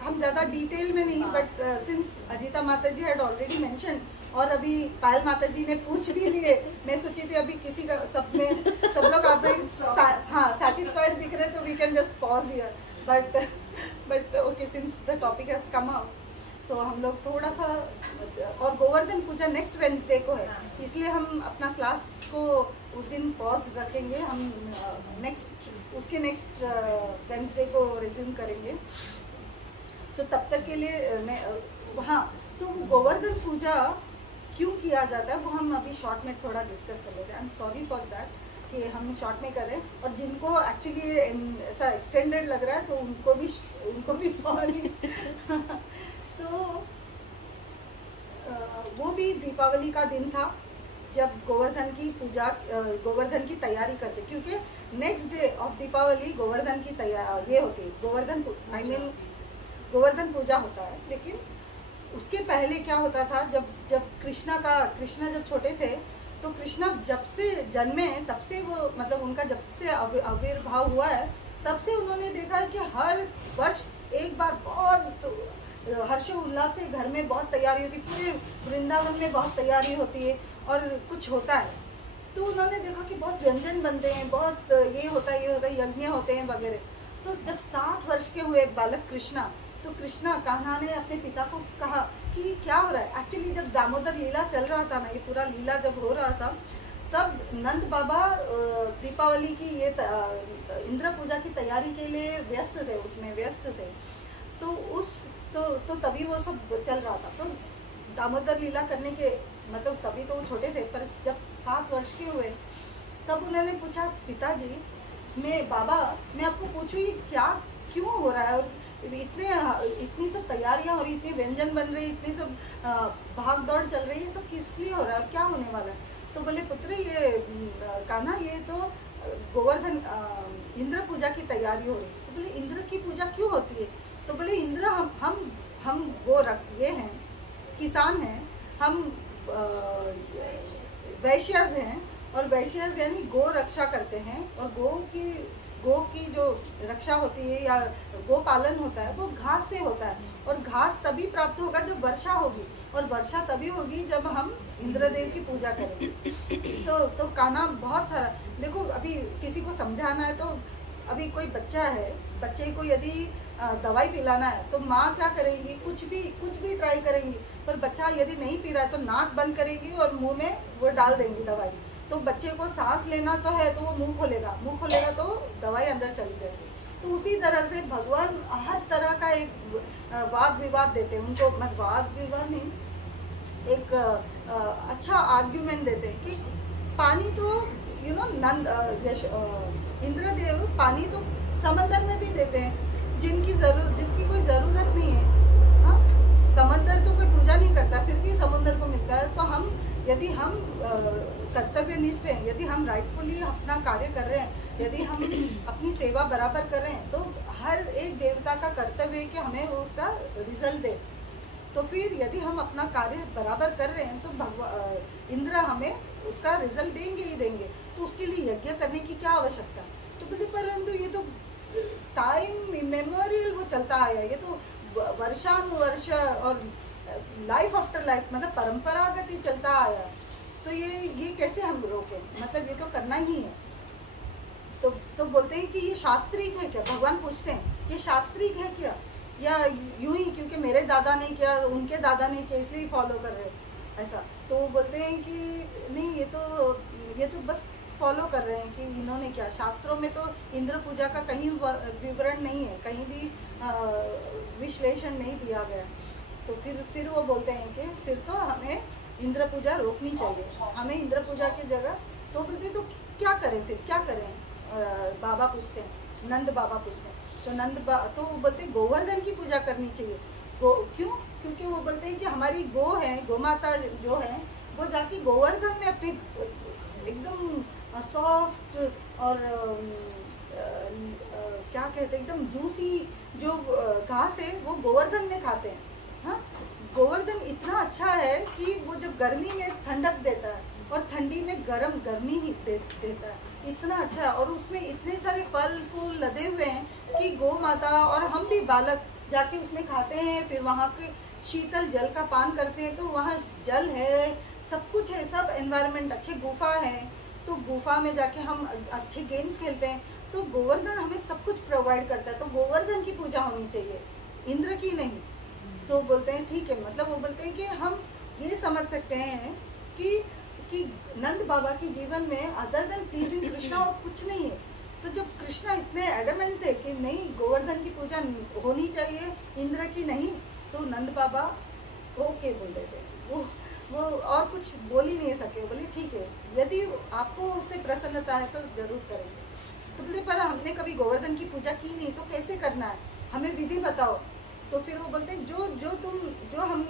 हम ज़्यादा डिटेल में नहीं, बट सिंस अजीता माता जी हैड ऑलरेडी मेंशन, और अभी पायल माता जी ने पूछ भी लिए, मैं सोची थी अभी किसी का सब लोग आप हाँ सेटिस्फाइड दिख रहे, तो we can just pause here. But okay, since the topic has come out, so हम लोग थोड़ा सा, और गोवर्धन पूजा नेक्स्ट वेंसडे को है, इसलिए हम अपना क्लास को उस दिन पॉज रखेंगे। हम उसके नेक्स्ट वेंसडे को रिज्यूम करेंगे। सो तब तक के लिए हाँ, सो गोवर्धन पूजा क्यों किया जाता है वो हम अभी शॉर्ट में थोड़ा डिस्कस कर लेते हैं। I am sorry for that कि हम शॉर्ट में करें, और जिनको एक्चुअली ऐसा एक्सटेंडेड लग रहा है तो उनको भी सॉरी। सो वो भी दीपावली का दिन था जब गोवर्धन की पूजा, गोवर्धन की तैयारी करते, क्योंकि next day of Deepavali Govardhan की तैयारी ये होती है, गोवर्धन पूजा होता है। लेकिन उसके पहले क्या होता था, जब कृष्णा जब छोटे थे तो कृष्णा जब से जन्मे तब से वो मतलब उनका जब से आविर्भाव हुआ है तब से उन्होंने देखा है कि हर वर्ष एक बार बहुत हर्षोल्लास से घर में बहुत तैयारी होती, पूरे वृंदावन में बहुत तैयारी होती है और कुछ होता है। तो उन्होंने देखा कि बहुत व्यंजन बनते हैं, बहुत ये होता है, यज्ञ होते हैं वगैरह। तो जब 7 वर्ष के हुए बालक कृष्णा, तो कृष्णा कान्हा ने अपने पिता को कहा कि क्या हो रहा है। एक्चुअली जब दामोदर लीला चल रहा था ना, ये पूरा लीला जब हो रहा था, तब नंद बाबा दीपावली की ये इंद्र पूजा की तैयारी के लिए व्यस्त थे, उसमें व्यस्त थे। तो तभी वो सब चल रहा था। तो दामोदर लीला करने के मतलब तभी तो वो छोटे थे, पर जब 7 वर्ष के हुए तब उन्होंने पूछा, पिताजी मैं आपको पूछूँ ये क्या क्यों हो रहा है, और इतनी सब तैयारियां हो रही, इतनी व्यंजन बन रही, इतनी सब भाग दौड़ चल रही है, सब किस लिए हो रहा है और क्या होने वाला है। तो बोले पुत्र ये कान्हा ये तो गोवर्धन इंद्र पूजा की तैयारी हो रही है। तो बोले इंद्र की पूजा क्यों होती है। तो बोले इंद्र हम वो ये हैं, किसान हैं, हम वैश्यज हैं, और वैश्यज यानी गो रक्षा करते हैं, और गो की जो रक्षा होती है या गो पालन होता है वो घास से होता है, और घास तभी प्राप्त होगा जब वर्षा होगी, और वर्षा तभी होगी जब हम इंद्रदेव की पूजा करेंगे। तो कान्हा बहुत सारा देखो, अभी किसी को समझाना है तो अभी कोई बच्चा है, बच्चे को यदि दवाई पिलाना है तो माँ क्या करेंगी, कुछ भी ट्राई करेंगी, पर बच्चा यदि नहीं पी रहा है तो नाक बंद करेगी और मुंह में वो डाल देंगी दवाई। तो बच्चे को सांस लेना तो है तो वो मुंह खोलेगा तो दवाई अंदर चली जाएगी। तो उसी तरह से भगवान हर तरह का एक वाद विवाद देते हैं उनको, मत वाद विवाद नहीं, एक अच्छा आर्ग्यूमेंट देते हैं कि पानी तो इंद्रदेव पानी तो समंदर में भी देते हैं, जिसकी कोई ज़रूरत नहीं है। हाँ, समंदर तो कोई पूजा नहीं करता, फिर भी समुद्र को मिलता है। तो यदि हम कर्तव्यनिष्ठ हैं, यदि हम राइटफुली अपना कार्य कर रहे हैं, यदि हम अपनी सेवा बराबर कर रहे हैं, तो हर एक देवता का कर्तव्य है कि हमें वो उसका रिजल्ट दे। तो फिर यदि हम अपना कार्य बराबर कर रहे हैं तो इंद्र हमें उसका रिजल्ट देंगे ही देंगे। तो उसके लिए यज्ञ करने की क्या आवश्यकता। तो बोले परंतु ये तो टाइम इमेमोरियल वो चलता आया, ये तो वर्षानुवर्ष और लाइफ आफ्टर लाइफ मतलब परंपरागत ही चलता आया। तो ये कैसे हम रोकें, मतलब ये तो करना ही है। तो बोलते हैं कि ये शास्त्रीय है क्या, भगवान पूछते हैं ये शास्त्रीय है क्या, या यूं ही क्योंकि मेरे दादा ने किया, उनके दादा ने किया, इसलिए फॉलो कर रहे हैं ऐसा। तो वो बोलते हैं कि नहीं, ये तो बस फॉलो कर रहे हैं कि इन्होंने क्या। शास्त्रों में तो इंद्र पूजा का कहीं विवरण नहीं है, कहीं भी विश्लेषण नहीं दिया गया। तो फिर वो बोलते हैं कि फिर तो हमें इंद्र पूजा रोकनी चाहिए, हमें इंद्र पूजा की जगह। तो बोलते तो क्या करें, फिर क्या करें। बाबा पूछते हैं, नंद बाबा पूछते हैं। तो वो बोलते हैं गोवर्धन की पूजा करनी चाहिए। क्यों, क्योंकि वो बोलते हैं कि हमारी गो है, गो माता जो है वो जाके गोवर्धन में अपनी एकदम सॉफ्ट और क्या कहते हैं एकदम जूसी जो घास है वो गोवर्धन में खाते हैं। हाँ, गोवर्धन इतना अच्छा है कि वो जब गर्मी में ठंडक देता है और ठंडी में गर्मी ही देता है, इतना अच्छा है। और उसमें इतने सारे फल फूल लदे हुए हैं कि गो माता और हम भी बालक जाके उसमें खाते हैं, फिर वहाँ के शीतल जल का पान करते हैं। तो वहाँ जल है, सब कुछ है, सब एनवायरनमेंट अच्छे, गुफा है, तो गुफा में जाके हम अच्छे गेम्स खेलते हैं। तो गोवर्धन हमें सब कुछ प्रोवाइड करता है, तो गोवर्धन की पूजा होनी चाहिए, इंद्र की नहीं। तो बोलते हैं ठीक है, मतलब वो बोलते हैं कि हम ये समझ सकते हैं कि नंद बाबा के जीवन में अदर देन प्लीजिंग कृष्णा और कुछ नहीं है। तो जब कृष्णा इतने एडमेंट थे कि नहीं गोवर्धन की पूजा होनी चाहिए, इंद्र की नहीं, तो नंद बाबा ओके बोल रहे थे। वो और कुछ बोल ही नहीं सके, बोले ठीक है, यदि आपको उससे प्रसन्नता है तो जरूर करेंगे। तो बोले पर हमने कभी गोवर्धन की पूजा की नहीं, तो कैसे करना है, हमें विधि बताओ। तो फिर वो बोलते हैं जो हम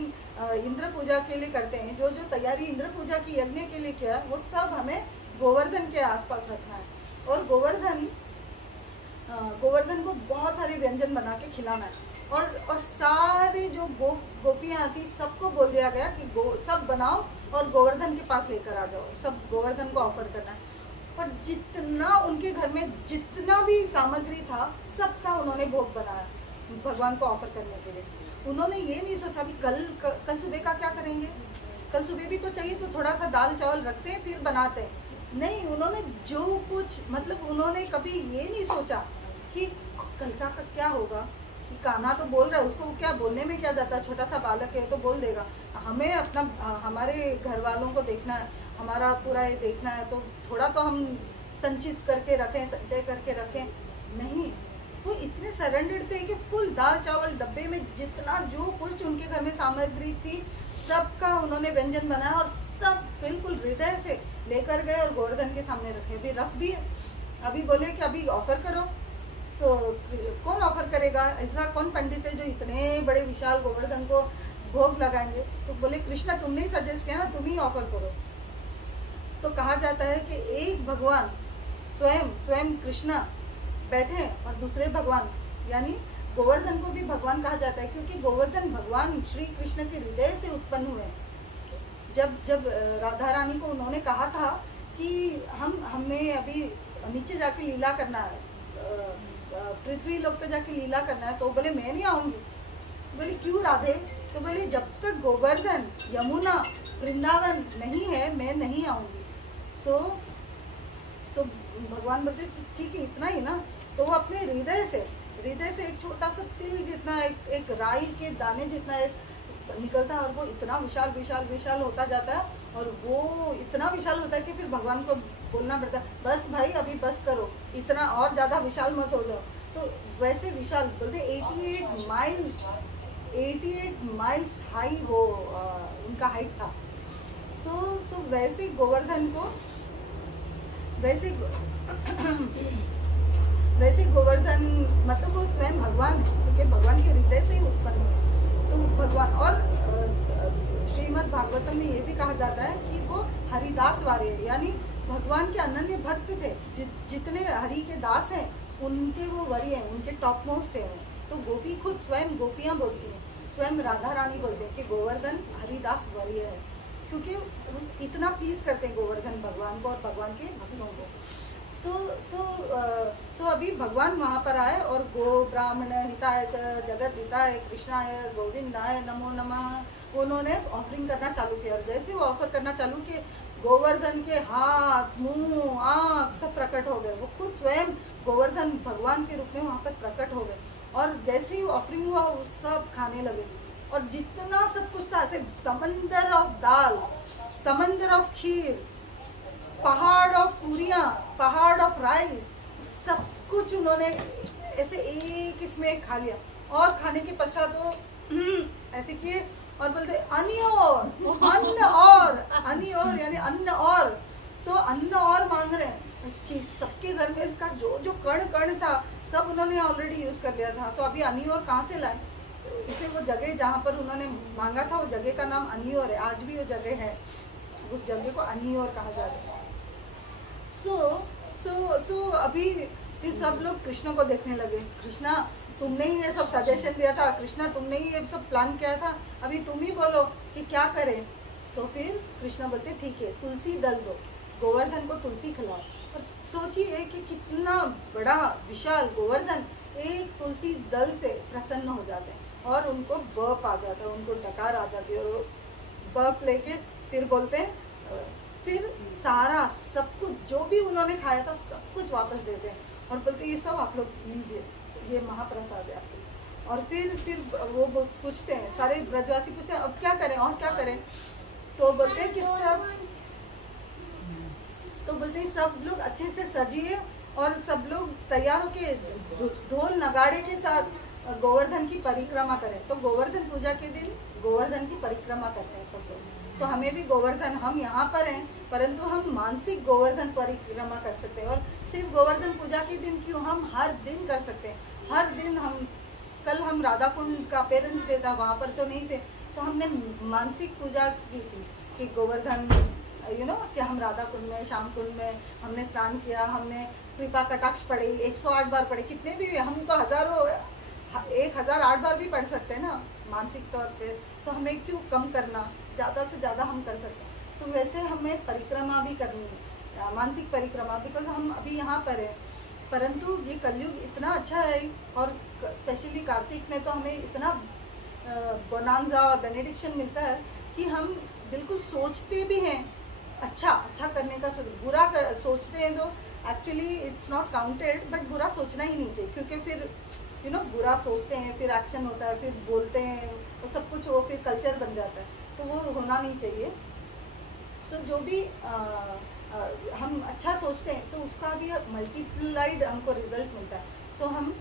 इंद्र पूजा के लिए करते हैं, जो तैयारी इंद्र पूजा की यज्ञ के लिए किया, वो सब हमें गोवर्धन के आसपास रखना है। और गोवर्धन को बहुत सारे व्यंजन बना के खिलाना है। और सारे जो गोपियाँ आती सबको बोल दिया गया कि सब बनाओ और गोवर्धन के पास लेकर आ जाओ, सब गोवर्धन को ऑफर करना है। और जितना उनके घर में जितना भी सामग्री था सबका उन्होंने भोग बनाया भगवान को ऑफर करने के लिए। उन्होंने ये नहीं सोचा भी कल सुबह का क्या करेंगे, कल सुबह भी तो चाहिए, तो थोड़ा सा दाल चावल रखते हैं फिर बनाते हैं। नहीं, उन्होंने जो कुछ मतलब उन्होंने कभी ये नहीं सोचा कि कल का क्या होगा। कि कान्हा तो बोल रहा है, उसको क्या बोलने में क्या जाता है, छोटा सा बालक है तो बोल देगा। हमें अपना हमारे घर वालों को देखना है, हमारा पूरा ये देखना है, तो थोड़ा तो हम संचित करके रखें, संचय करके रखें। नहीं, वो इतने सरेंडर्ड थे कि फुल दाल चावल डब्बे में जितना जो कुछ उनके घर में सामग्री थी सबका उन्होंने व्यंजन बनाया और सब बिल्कुल हृदय से लेकर गए और गोवर्धन के सामने रखे, अभी रख दिए। अभी बोले कि अभी ऑफर करो, तो कौन ऑफर करेगा, ऐसा कौन पंडित है जो इतने बड़े विशाल गोवर्धन को भोग लगाएंगे। तो बोले कृष्णा तुमने ही सजेस्ट किया ना, तुम ही ऑफर करो। तो कहा जाता है कि एक भगवान स्वयं कृष्णा बैठे और दूसरे भगवान यानी गोवर्धन को भी भगवान कहा जाता है, क्योंकि गोवर्धन भगवान श्री कृष्ण के हृदय से उत्पन्न हुए। जब राधा रानी को उन्होंने कहा था कि हमें अभी नीचे जाके लीला करना है, पृथ्वी लोक पे जाके लीला करना है, तो बोले मैं नहीं आऊँगी। बोले क्यों राधे, तो बोले जब तक गोवर्धन यमुना वृंदावन नहीं है मैं नहीं आऊँगी। सो भगवान बोलते ठीक है इतना ही ना। तो वो अपने हृदय से एक छोटा सा तिल जितना एक राई के दाने जितना एक निकलता है और वो इतना विशाल होता जाता है, और वो इतना विशाल होता है कि फिर भगवान को बोलना पड़ता है बस भाई अभी बस करो, इतना और ज़्यादा विशाल मत हो जाओ। तो वैसे विशाल बोलते 88 माइल्स हाई वो उनका हाइट था। सो वैसे गोवर्धन को वैसे गोवर्धन मतलब वो स्वयं भगवान, क्योंकि भगवान के हृदय से ही उत्पन्न हुए। तो भगवान और श्रीमद् भागवतम में ये भी कहा जाता है कि वो हरिदास वाले यानी भगवान के अनन्य भक्त थे। जितने हरि के दास हैं उनके वो वरी हैं, उनके टॉप मोस्ट हैं। तो गोपी खुद स्वयं गोपियाँ बोलती हैं, स्वयं राधा रानी बोलते हैं कि गोवर्धन हरिदास वरीय है, क्योंकि इतना प्लीज करते हैं गोवर्धन भगवान को और भगवान के भक्तों को। सो अभी भगवान वहाँ पर आए और गो ब्राह्मण हिताय च जगत हिताय कृष्णाय गोविंदाय नमो नमः उन्होंने ऑफरिंग करना चालू किया। और जैसे वो ऑफर करना चालू किए गोवर्धन के हाथ मुंह आँख सब प्रकट हो गए। वो खुद स्वयं गोवर्धन भगवान के रूप में वहाँ पर प्रकट हो गए और जैसे ही ऑफरिंग हुआ वो सब खाने लगे। और जितना सब कुछ था ऐसे समंदर ऑफ दाल, समंदर ऑफ खीर, पहाड़ ऑफ पूरियाँ, पहाड़ ऑफ राइस, सब कुछ उन्होंने ऐसे एक इसमें खा लिया। और खाने के पश्चात वो ऐसे किए और बोलते अन्य और यानी अन्न और। तो अन्न और मांग रहे हैं कि सबके घर में इसका जो कण था सब उन्होंने ऑलरेडी यूज़ कर लिया था। तो अभी अन्य और कहाँ से लाए, इसलिए वो जगह जहाँ पर उन्होंने मांगा था वो जगह का नाम अनियोर है। आज भी वो जगह है, उस जगह को अनियोर कहा जाता है। सो अभी फिर सब लोग कृष्ण को देखने लगे। कृष्णा तुमने ही ये सब सजेशन दिया था, कृष्णा तुमने ही ये सब प्लान किया था, अभी तुम ही बोलो कि क्या करें। तो फिर कृष्णा बोलते ठीक है तुलसी दल दो, गोवर्धन को तुलसी खिलाओ। और सोचिए कि कितना बड़ा विशाल गोवर्धन एक तुलसी दल से प्रसन्न हो जाते हैं और उनको बर्प आ जाता है, उनको डकार आ जाती है और वो बर्प लेके फिर बोलते हैं, फिर सारा सब कुछ जो भी उन्होंने खाया था सब कुछ वापस देते हैं और बोलते हैं ये सब आप लोग लीजिए, ये महाप्रसाद है आपको। और फिर वो पूछते हैं, सारे ब्रजवासी पूछते हैं अब क्या करें और क्या करें। तो बोलते हैं कि सब लोग अच्छे से सजिए और सब लोग तैयार होके ढोल नगाड़े के साथ गोवर्धन की परिक्रमा करें। तो गोवर्धन पूजा के दिन गोवर्धन की परिक्रमा करते हैं सब लोग। तो हमें भी गोवर्धन, हम यहाँ पर हैं परंतु हम मानसिक गोवर्धन परिक्रमा कर सकते हैं। और सिर्फ गोवर्धन पूजा के दिन क्यों, हम हर दिन कर सकते हैं। हर दिन कल हम राधा कुंड का पेरेंट्स डे था, वहाँ पर तो नहीं थे, तो हमने मानसिक पूजा की थी कि गोवर्धन कि हम राधा कुंड में श्याम कुंड में हमने स्नान किया, हमने कृपा कटाक्ष पढ़े 108 बार पढ़े, कितने भी, हम तो 1008 बार भी पढ़ सकते हैं ना मानसिक तौर पे। तो हमें क्यों कम करना, ज़्यादा से ज़्यादा हम कर सकते हैं। तो वैसे हमें परिक्रमा भी करनी है, मानसिक परिक्रमा, बिकॉज हम अभी यहाँ पर हैं। परंतु ये कलयुग इतना अच्छा है, और स्पेशली कार्तिक में तो हमें इतना बोनांजा और बेनेडिक्शन मिलता है कि हम बिल्कुल सोचते भी हैं अच्छा करने का, बुरा सोचते हैं तो actually it's not counted, but बुरा सोचना ही नहीं चाहिए, क्योंकि फिर बुरा सोचते हैं, फिर एक्शन होता है, फिर बोलते हैं, और सब कुछ वो फिर कल्चर बन जाता है, तो वो होना नहीं चाहिए। सो जो भी हम अच्छा सोचते हैं तो उसका भी मल्टीप्लाइड हमको रिजल्ट मिलता है। सो हम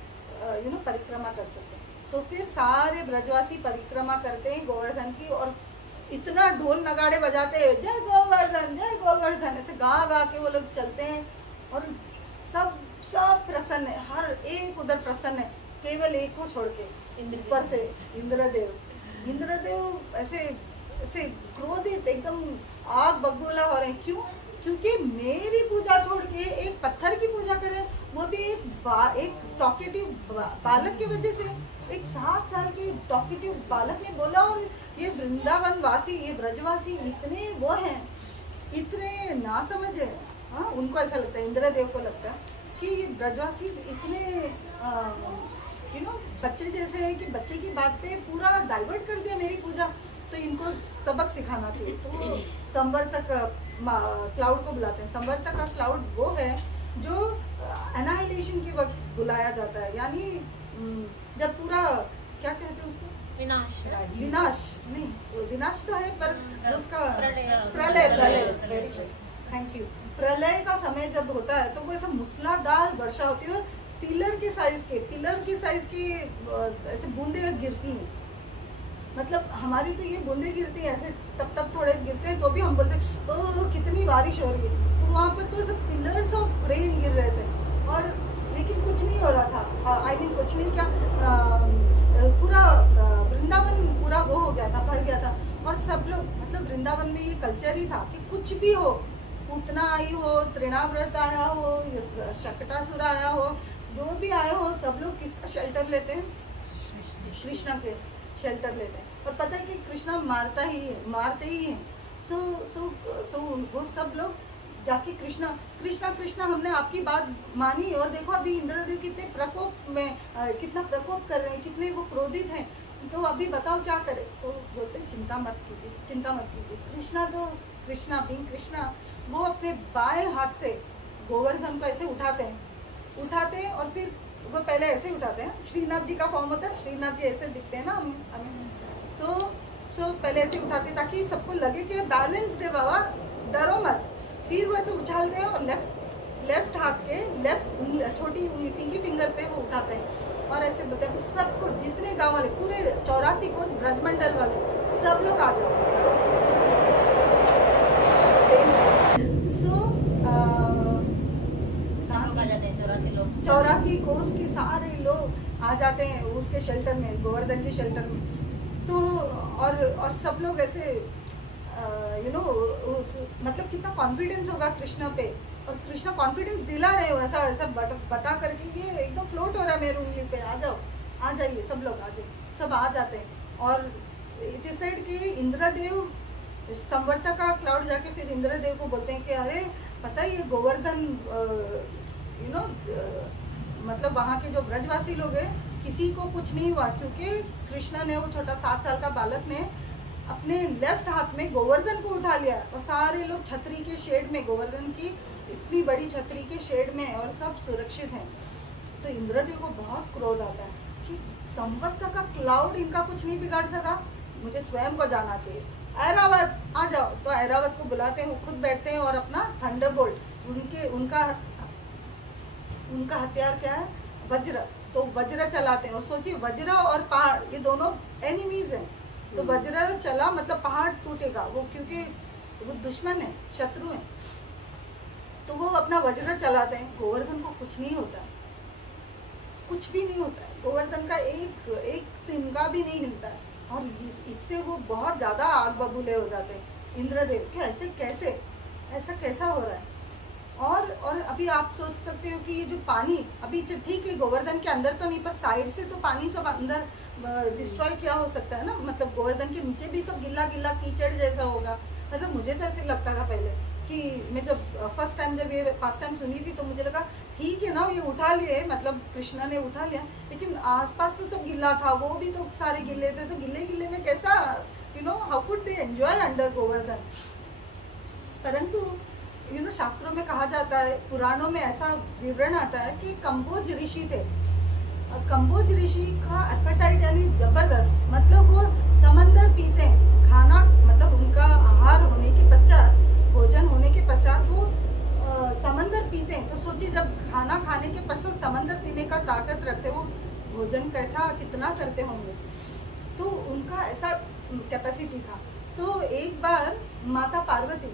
परिक्रमा कर सकते हैं। तो फिर सारे ब्रजवासी परिक्रमा करते हैं गोवर्धन की, और इतना ढोल नगाड़े बजाते हैं, जय गोवर्धन जय गोवर्धन, ऐसे गा गा के वो लोग चलते हैं, और सब प्रसन्न है, हर एक उधर प्रसन्न है, केवल एक को छोड़ के, ऊपर से इंद्रदेव ऐसे क्रोधित, एकदम आग बबूला हो रहे हैं। क्यों? क्योंकि मेरी पूजा छोड़ के एक पत्थर की पूजा करें, वो भी एक टॉकेटिव बालक की वजह से। एक 7 साल की टॉकेटिव बालक ने बोला, और ये वृंदावन वासी, ये ब्रजवासी इतने वो हैं, इतने ना समझ है। हाँ, उनको ऐसा लगता है, इंद्रदेव को लगता है कि ये ब्रजवासी इतने बच्चे जैसे हैं कि बच्चे की बात पे पूरा डाइवर्ट कर दिया मेरी पूजा, तो इनको सबक सिखाना चाहिए। तो संवर्तक क्लाउड को बुलाते हैं। संवर्तक का क्लाउड वो है जो एनाहिलेशन के वक्त बुलाया जाता है, यानी जब पूरा क्या कहते हैं उसको, विनाश नहीं, विनाश तो है पर उसका प्रलय, थैंक यू। प्रलय का समय जब होता है तो वो ऐसा मूसलाधार वर्षा होती है, और पिलर के साइज की ऐसे बूंदे गिरती हैं। मतलब हमारी तो ये बूंदे गिरती हैं, ऐसे टप थोड़े गिरते हैं, तो भी हम बोलते हैं ओह कितनी बारिश हो रही है। तो वहाँ पर तो ऐसे पिलर्स ऑफ रेन गिर रहे थे, और लेकिन कुछ नहीं हो रहा था। आई मीन कुछ नहीं, क्या पूरा वृंदावन पूरा वो हो गया था, भर गया था। और सब लोग, मतलब वृंदावन में ये कल्चर ही था कि कुछ भी हो, पूतना आई हो, तृणाव्रत आया हो, या शकटासुर आया हो, जो भी आए हो, सब लोग किसका शेल्टर लेते हैं? कृष्णा के शेल्टर लेते हैं। और पता है कि कृष्णा मारते ही हैं। सो वो सब लोग जाके कृष्णा हमने आपकी बात मानी, और देखो अभी इंद्रदेव कितने प्रकोप में, कितना प्रकोप कर रहे हैं, कितने वो क्रोधित हैं, तो अभी बताओ क्या करें? तो बोलते चिंता मत कीजिए। कृष्णा बिंग कृष्णा वो अपने बाएं हाथ से गोवर्धन को ऐसे उठाते हैं, और फिर वो पहले ऐसे उठाते हैं। श्रीनाथ जी का फॉर्म होता है, श्रीनाथ जी ऐसे दिखते हैं ना हमें। सो पहले ऐसे उठाते हैं ताकि सबको लगे कि बैलेंस्ड है बाबा, डरो मत। फिर वो ऐसे उछालते हैं, और लेफ्ट हाथ के लेफ्ट छोटी उंगली पिंकी फिंगर पे वो उठाते हैं, और ऐसे बोलते हैं सबको, जितने गाँव वाले, पूरे 84 कोस ब्रजमंडल वाले सब लोग आ जाओ। सो 84 कोस के सारे लोग आ जाते हैं उसके शेल्टर में, गोवर्धन के शेल्टर में। तो और सब लोग ऐसे मतलब कितना कॉन्फिडेंस होगा कृष्णा पे, और कृष्णा कॉन्फिडेंस दिला रहे हो ऐसा बता करके, ये एकदम फ्लोट हो रहा है मेरी उंगली पे, आ जाइए सब लोग, आ जाइए, सब आ जाते हैं। और इट इज सेड कि इंद्रदेव संवर्तक का क्लाउड जाके फिर इंद्रदेव को बोलते हैं कि अरे पता है ये गोवर्धन मतलब वहाँ के जो ब्रजवासी लोग हैं किसी को कुछ नहीं हुआ, क्योंकि कृष्णा ने, वो छोटा 7 साल का बालक ने अपने लेफ्ट हाथ में गोवर्धन को उठा लिया, और सारे लोग छतरी के शेड में, गोवर्धन की इतनी बड़ी छतरी के शेड में, और सब सुरक्षित हैं। तो इंद्रदेव को बहुत क्रोध आता है कि संवर्तक का क्लाउड इनका कुछ नहीं बिगाड़ सका, मुझे स्वयं को जाना चाहिए। ऐरावत आ जाओ। तो ऐरावत को बुलाते हैं, वो खुद बैठते हैं, और अपना थंडरबोल्ट, उनका हथियार क्या है? वज्र। तो वज्र चलाते हैं, और सोचिए वज्र और पहाड़ ये दोनों एनिमीज हैं, तो वज्र चला मतलब पहाड़ टूटेगा, वो क्योंकि वो दुश्मन है, शत्रु है। तो वो अपना वज्र चलाते हैं, गोवर्धन को कुछ नहीं होता, कुछ भी नहीं होता है, गोवर्धन का एक तिनका भी नहीं हिलता है, और इससे वो बहुत ज़्यादा आग बबूले हो जाते हैं। इंद्रदेव कि ऐसा कैसा हो रहा है? और अभी आप सोच सकते हो कि ये जो पानी अभी ठीक है गोवर्धन के अंदर तो नहीं, पर साइड से तो पानी सब अंदर डिस्ट्रॉय किया हो सकता है ना, मतलब गोवर्धन के नीचे भी सब गिल्ला कीचड़ जैसा होगा, मतलब मुझे तो ऐसे लगता था पहले कि मैं जब फर्स्ट टाइम जब ये पास टाइम सुनी थी तो मुझे लगा ठीक है ना, ये उठा लिए, मतलब कृष्णा ने उठा लिया, लेकिन आसपास तो सब गिल्ला था, वो भी तो सारे गिल्ले थे, तो गिल्ले गिल्ले में कैसा how could they enjoy under Govardhan. परंतु शास्त्रों में कहा जाता है, पुराणों में ऐसा विवरण आता है कि कंबोज ऋषि थे। कंबोज ऋषि का एपेटाइट यानी जबरदस्त, मतलब वो समंदर पीते हैं, खाना मतलब उनका आहार होने के पश्चात, भोजन होने के पश्चात वो समंदर पीते हैं। तो सोचिए जब खाना खाने के पश्चात समंदर पीने का ताकत रखते, वो भोजन कैसा कितना करते होंगे, तो उनका ऐसा कैपेसिटी था। तो एक बार माता पार्वती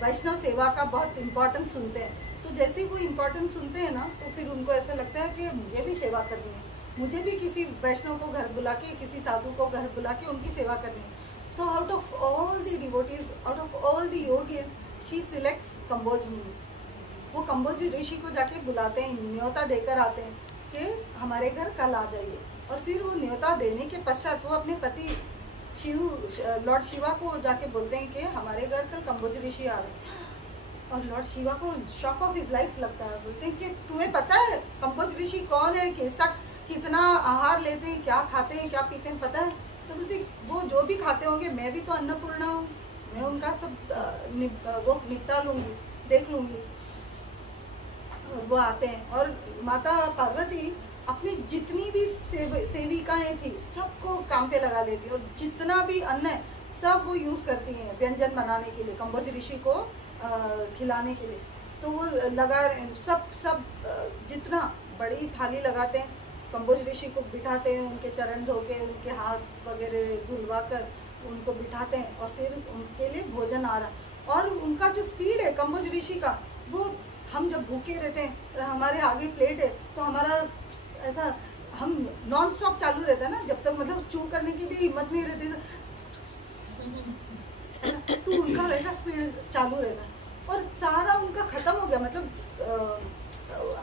वैष्णव सेवा का बहुत इम्पोर्टेंस सुनते हैं। तो जैसे ही वो इम्पोर्टेंस सुनते हैं ना, तो फिर उनको ऐसा लगता है कि मुझे भी सेवा करनी है, मुझे भी किसी वैष्णव को घर बुला के, किसी साधु को घर बुला के उनकी सेवा करनी है। तो out of all the devotees, out of all the yogis, she selects Kamboj muni. वो कंबोज ऋषि को जाके बुलाते हैं, न्योता देकर आते हैं कि हमारे घर कल आ जाइए। और फिर वो न्योता देने के पश्चात वो अपने पति लॉर्ड शिवा को जाके बोलते हैं कि हमारे घर कल कंबोज ऋषि आ रहे हैं। और लॉर्ड शिवा को शॉक ऑफ हिज लाइफ लगता है, बोलते हैं कि तुम्हें पता है कंबोज ऋषि कौन है, कैसा कितना आहार लेते हैं, क्या खाते हैं, क्या पीते हैं, पता है? तो बोलते वो जो भी खाते होंगे, मैं भी तो अन्नपूर्णा हूँ, मैं उनका सब वो निपटा लूँगी, देख लूँगी। और वो आते हैं और माता पार्वती अपनी जितनी भी सेविकाएं थी सबको काम पे लगा लेती है, और जितना भी अन्न है सब वो यूज़ करती हैं व्यंजन बनाने के लिए, कंबोज ऋषि को खिलाने के लिए। तो वो लगा सब जितना बड़ी थाली लगाते हैं, कंबोज ऋषि को बिठाते हैं, उनके चरण धो के, उनके हाथ वगैरह धुलवा कर उनको बिठाते हैं, और फिर उनके लिए भोजन आ रहा। और उनका जो स्पीड है कंबोज ऋषि का, वो हम जब भूखे रहते हैं और हमारे आगे प्लेट है तो हमारा ऐसा हम नॉन स्टॉप चालू रहता है ना, जब तक मतलब चू करने की भी हिम्मत नहीं रहती, तो उनका वैसा स्पीड चालू रहता है। और सारा उनका ख़त्म हो गया, मतलब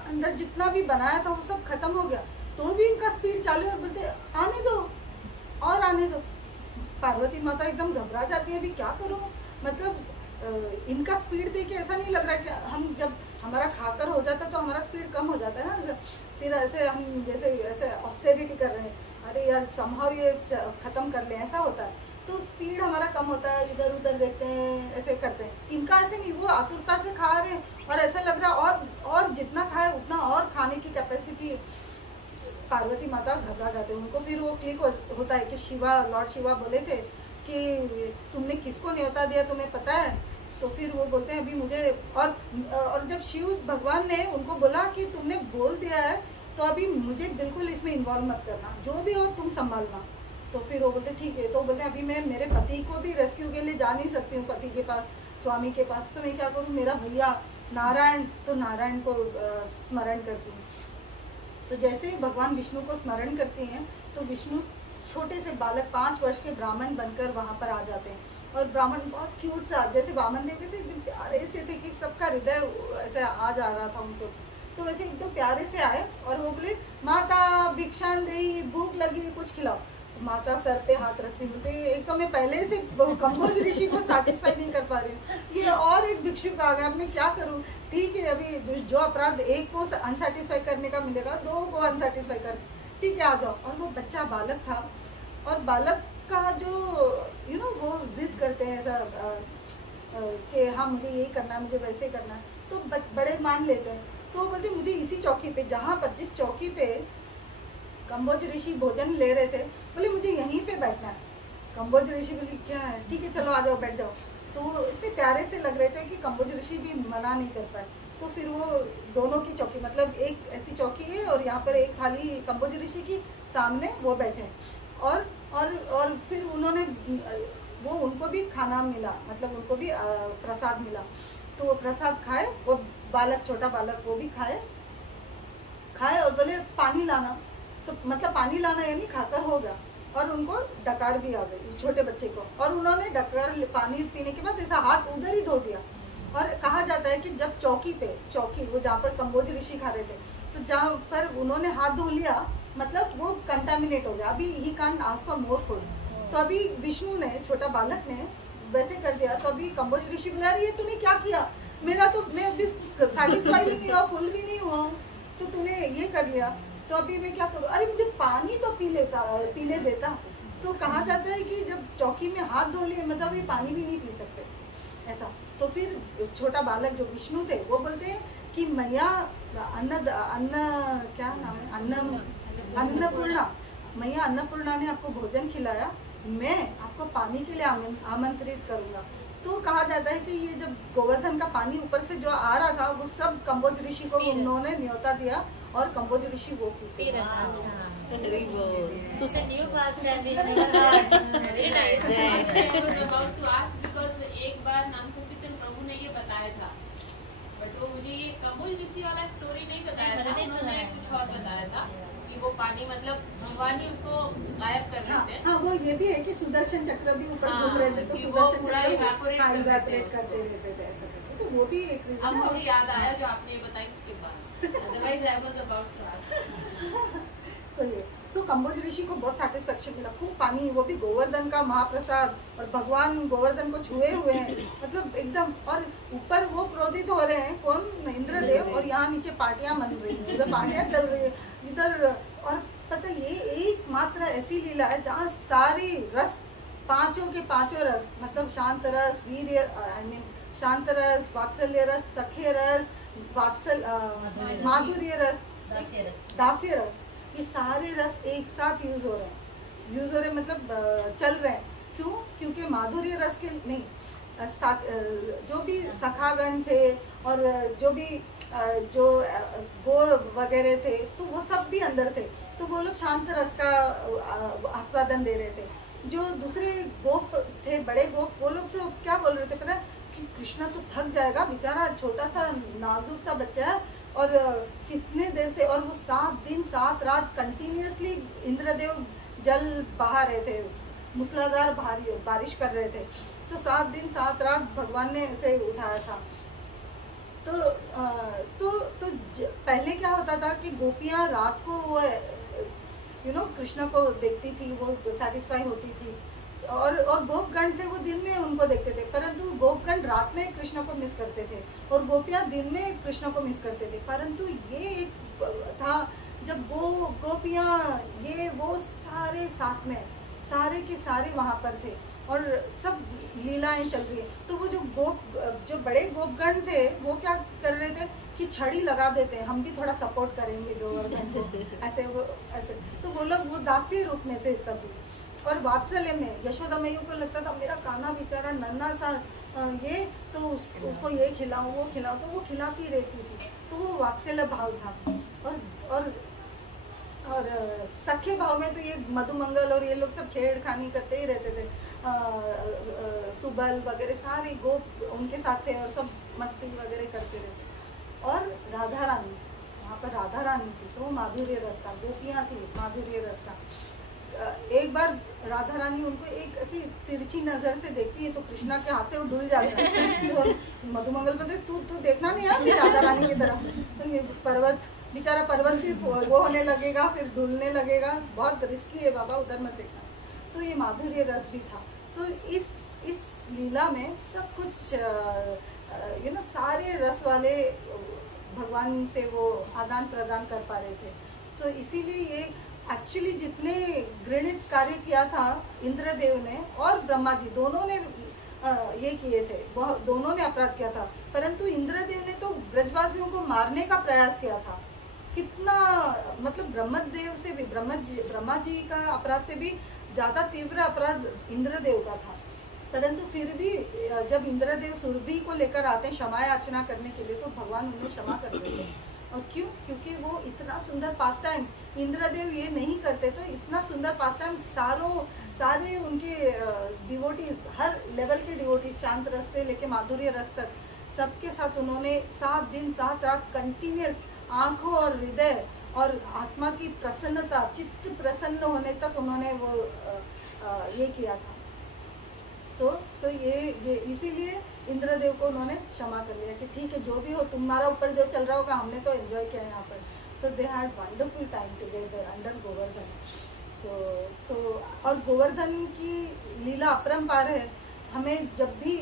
अंदर जितना भी बनाया था वो सब ख़त्म हो गया, तो भी इनका स्पीड चालू है। और बोलते आने दो और आने दो। पार्वती माता एकदम घबरा जाती है, अभी क्या करूँ, मतलब इनका स्पीड देख के ऐसा नहीं लग रहा है कि हम जब हमारा खाकर हो जाता तो हमारा स्पीड कम हो जाता है ना, फिर ऐसे हम जैसे ऐसे ऑस्टेरिटी कर रहे हैं, अरे यार समहाउ ये ख़त्म कर लें, ऐसा होता है, तो स्पीड हमारा कम होता है, इधर उधर देखते हैं, ऐसे करते हैं। इनका ऐसे नहीं, वो आतुरता से खा रहे हैं और ऐसा लग रहा है और जितना खाए उतना और खाने की कैपेसिटी। पार्वती माता घबरा जाते हैं, उनको फिर वो क्लिक होता है कि लॉर्ड शिवा बोले थे कि तुमने किसको न्योता दिया तुम्हें पता है? तो फिर वो बोलते हैं अभी मुझे, और जब शिव भगवान ने उनको बोला कि तुमने बोल दिया है तो अभी मुझे बिल्कुल इसमें इन्वॉल्व मत करना, जो भी हो तुम संभालना। तो फिर वो बोलते ठीक है। तो बोलते हैं अभी मैं मेरे पति को भी रेस्क्यू के लिए जा नहीं सकती हूँ पति के पास, स्वामी के पास, तो मैं क्या करूँ, मेरा भैया नारायण, तो नारायण को स्मरण करती हूँ। तो जैसे ही भगवान विष्णु को स्मरण करती हैं तो विष्णु छोटे से बालक 5 वर्ष के ब्राह्मण बनकर वहाँ पर आ जाते हैं। और ब्राह्मण बहुत क्यूट सा, जैसे वामन देव कैसे एकदम प्यारे से थे कि सबका हृदय ऐसे आ जा रहा था उनके, तो वैसे एकदम प्यारे से आए और वो बोले माता भिक्षान देही, भूख लगी, कुछ खिलाओ। तो माता सर पे हाथ रखती, बोलते एक तो मैं पहले से कंबोज ऋषि को सेटिस्फाई नहीं कर पा रही हूँ, ये और एक भिक्षुक आ गया, अब मैं क्या करूँ? ठीक है, अभी जो अपराध एक को अनसेटिस्फाई करने का मिलेगा, 2 को अनसेटिस्फाई कर, ठीक है आ जाओ। और वो बच्चा बालक था, और बालक का जो वो जिद करते हैं ऐसा कि हाँ मुझे यही करना है, मुझे वैसे करना है, तो बड़े मान लेते हैं। तो बोलते मुझे इसी चौकी पे, जहाँ पर जिस चौकी पे कंबोज ऋषि भोजन ले रहे थे, बोले मुझे यहीं पे बैठना है। कंबोज ऋषि बोले क्या है, ठीक है चलो आ जाओ बैठ जाओ। तो वो इतने प्यारे से लग रहे थे कि कंबोज ऋषि भी मना नहीं कर पाए। तो फिर वो दोनों की चौकी, मतलब एक ऐसी चौकी है और यहाँ पर एक थाली कंबोज ऋषि की सामने वो बैठे, और फिर उनको भी खाना मिला, मतलब उनको भी प्रसाद मिला। तो वो प्रसाद खाए, वो बालक, छोटा बालक, वो भी खाए और बोले पानी लाना। तो मतलब पानी लाना यानी खाकर हो गया, और उनको डकार भी आ गई छोटे बच्चे को, और उन्होंने डकार पानी पीने के बाद ऐसा हाथ उधर ही धो दिया। और कहा जाता है कि जब चौकी वो जहाँ पर कंबोज ऋषि खा रहे थे, तो जहाँ पर उन्होंने हाथ धो लिया, मतलब वो कंटामिनेट हो गया, अभी he can't ask for more food. तो अभी विष्णु ने, छोटा बालक ने वैसे कर दिया। तो अभी कंबोज ऋषि बोला अरे ये तूने क्या किया, मेरा तो मैं अभी सेटिस्फाई भी नहीं हुआ, फुल भी नहीं हुआ, तो तूने ये कर लिया, तो अभी मैं क्या करूँ, अरे मुझे पानी तो पीने देता। तो कहा जाता है कि जब चौकी में हाथ धो लिए मतलब ये पानी भी नहीं पी सकते ऐसा। तो फिर छोटा बालक जो विष्णु थे वो बोलते हैं कि मैया क्या नाम है, अन्नपूर्णा, मैया अन्नपूर्णा ने आपको भोजन खिलाया, मैं आपको पानी के लिए आमंत्रित करूंगा। तो कहा जाता है कि ये जब गोवर्धन का पानी ऊपर से जो आ रहा था वो सब कंबोज ऋषि को उन्होंने न्योता दिया और कंबोज ऋषि वो पीते। एक बार नाम संकीर्तन प्रभु ने ये बताया था, बट वो मुझे ये कंबोज ऋषि वाला स्टोरी नहीं बताया था, उन्होंने कुछ और बताया था कि वो पानी मतलब भगवान ही उसको गायब कर रहे थे। हाँ, वो ये भी है कि सुदर्शन चक्र भी ऊपर घूम रहे थे, तो सुदर्शन चक्र इवैपोरेट करते रहते थे ऐसा करके। तो वो भी एक रीजन है। मुझे याद आया जो आपने बताया इसके बाद, otherwise I was about to ask. So Kamboj Rishi को बहुत सेटिस्फेक्शन मिला, खूब पानी, वो भी गोवर्धन का महाप्रसाद, और भगवान गोवर्धन को छुए हुए हैं मतलब एकदम, और ऊपर वो क्रोधित हो रहे हैं, कौन, इंद्रदेव, और यहाँ नीचे पार्टियां मन रही हैं, उधर पार्टियां चल रही है इधर। और पता ये एकमात्र ऐसी लीला है जहाँ सारी रस, पांचों के पांचों रस, मतलब शांत रस, वीर्य, शांत रस, वात्सल्य रस, सख्य रस, माधुर्य रस, दास्य रस, ये सारे रस एक साथ यूज हो रहे हैं मतलब चल रहे हैं। क्यों? क्योंकि माधुर्य रस के नहीं, जो भी सखागण थे और जो भी जो गोर वगैरह थे तो वो सब भी अंदर थे, तो वो लोग शांत रस का आस्वादन दे रहे थे। जो दूसरे गोप थे, बड़े गोप, वो लोग से क्या बोल रहे थे पता है कि कृष्णा तो थक जाएगा बेचारा, छोटा सा नाजुक सा बच्चा है, और कितने देर से, और वो 7 दिन 7 रात कंटिन्यूसली इंद्रदेव जल बहा रहे थे, मूसलाधार बारिश कर रहे थे, तो 7 दिन 7 रात भगवान ने ऐसे उठाया था। तो पहले क्या होता था कि गोपियाँ रात को वो कृष्ण को देखती थी, वो सेटिस्फाई होती थी, और गोपगण थे वो दिन में उनको देखते थे, परंतु गोपगण रात में कृष्ण को मिस करते थे और गोपियाँ दिन में कृष्ण को मिस करते थे। परंतु ये एक था जब वो गोपियाँ वो सारे साथ में, सारे के सारे वहाँ पर थे और सब लीलाएं चल रही है। तो वो जो बड़े गोपगण थे वो क्या कर रहे थे कि छड़ी लगा देते हैं, हम भी थोड़ा सपोर्ट करेंगे गोवर्धन को, ऐसे तो वो लोग वो दासी रूप में थे तभी। और वात्सल्य में यशोदा मैया को लगता था मेरा कान्हा बेचारा नन्हा सा ये, तो उसको ये खिलाऊं वो खिलाऊं, तो वो खिलाती रहती थी, तो वो वात्सल्य भाव था। और सख्य भाव में तो ये मधुमंगल और ये लोग सब छेड़खानी करते ही रहते थे, सुबल वगैरह सारे गोप उनके साथ थे और सब मस्ती वगैरह करते रहते। और राधा रानी, वहाँ पर राधा रानी थी तो माधुर्य रस था, गोपियाँ थी, माधुर्य रस था। एक बार राधा रानी उनको एक ऐसी तिरछी नजर से देखती है तो कृष्णा के हाथ से वो डुल जाता है। तो मधुमंगल बोलते तू देखना नहीं है राधा रानी की तरफ, तो पर्वत बेचारा पर्वत भी वो होने लगेगा, फिर डुलने लगेगा, बहुत रिस्की है बाबा, उधर मत देखना। तो ये माधुर्य रस भी था। तो इस लीला में सब कुछ सारे रस वाले भगवान से वो आदान प्रदान कर पा रहे थे। सो इसीलिए ये एक्चुअली जितने घृणित कार्य किया था इंद्रदेव ने और ब्रह्मा जी दोनों ने ये किए थे, दोनों ने अपराध किया था, परंतु इंद्रदेव ने तो ब्रजवासियों को मारने का प्रयास किया था। कितना मतलब ब्रह्मदेव से भी, ब्रह्मा जी का अपराध से भी ज़्यादा तीव्र अपराध इंद्रदेव का था। परंतु फिर भी जब इंद्रदेव सुरभि को लेकर आते हैं क्षमा याचना करने के लिए, तो भगवान उन्हें क्षमा कर देते हैं। और क्यों? क्योंकि वो इतना सुंदर पास टाइम, इंद्रदेव ये नहीं करते तो इतना सुंदर पास टाइम सारे उनके डिवोटीज, हर लेवल के डिवोटीज, शांत रस से लेके माधुर्य रस तक, सबके साथ उन्होंने 7 दिन 7 रात कंटिन्यूस आँखों और हृदय और आत्मा की प्रसन्नता, चित्त प्रसन्न होने तक उन्होंने वो ये किया था। सो ये इसीलिए इंद्रदेव को उन्होंने क्षमा कर लिया कि ठीक है जो भी हो, तुम्हारा ऊपर जो चल रहा होगा, हमने तो एंजॉय किया यहाँ पर। So they had wonderful time together under Govardhan. So और गोवर्धन की लीला अपरंपार है। हमें जब भी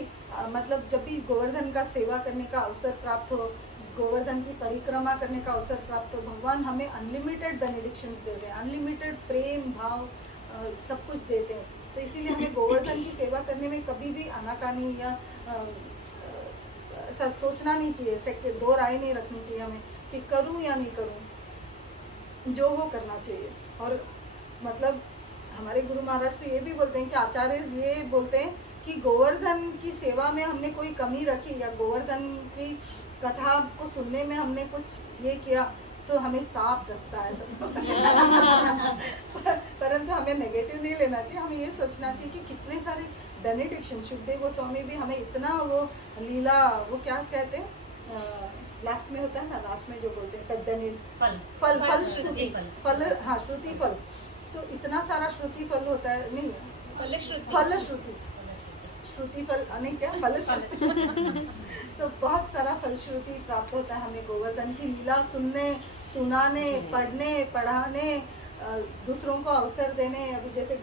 मतलब जब भी गोवर्धन का सेवा करने का अवसर प्राप्त हो, गोवर्धन की परिक्रमा करने का अवसर प्राप्त हो, भगवान हमें अनलिमिटेड बेनिडिक्शंस देते हैं, अनलिमिटेड प्रेम भाव सब कुछ देते हैं। तो इसीलिए हमें गोवर्धन की सेवा करने में कभी भी आनाकानी या ऐसा सोचना नहीं चाहिए, ऐसे दो राय नहीं रखनी चाहिए हमें कि करूं या नहीं करूं, जो हो करना चाहिए। और मतलब हमारे गुरु महाराज तो ये भी बोलते हैं कि आचार्य ये बोलते हैं कि गोवर्धन की सेवा में हमने कोई कमी रखी या गोवर्धन की कथा को सुनने में हमने कुछ ये किया तो हमें सांप डसता है सब परंतु हमें नेगेटिव नहीं लेना चाहिए, हमें ये सोचना चाहिए कि कितने सारे बेनिडिक्शन, शुकदेव गोस्वामी भी हमें इतना वो लीला, वो क्या कहते हैं लास्ट में होता है ना, लास्ट में जो बोलते हैं फल श्रुति फल, हाँ श्रुति फल, तो इतना सारा श्रुति फल होता है, नहीं फल श्रुति फल नहीं क्या फल तो बहुत सारा फलश्रुति प्राप्त होता है हमें गोवर्धन की लीला सुनने, सुनाने, पढ़ने, पढ़ाने, दूसरों को अवसर देने। अभी जैसे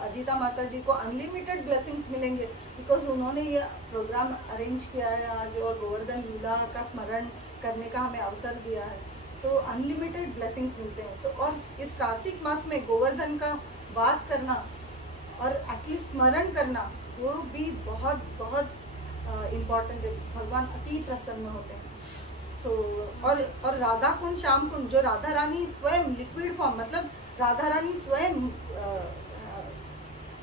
अजीता माता जी को अनलिमिटेड ब्लेसिंग्स मिलेंगे बिकॉज उन्होंने ये प्रोग्राम अरेंज किया है आज और गोवर्धन लीला का स्मरण करने का हमें अवसर दिया है, तो अनलिमिटेड ब्लेसिंग्स मिलते हैं। तो और इस कार्तिक मास में गोवर्धन का वास करना और एटलीस्ट स्मरण करना वो भी बहुत बहुत इम्पॉर्टेंट है, भगवान अति प्रसन्न होते हैं। सो और राधा कुंड, श्याम कुंड, जो राधा रानी स्वयं लिक्विड फॉर्म, मतलब राधा रानी स्वयं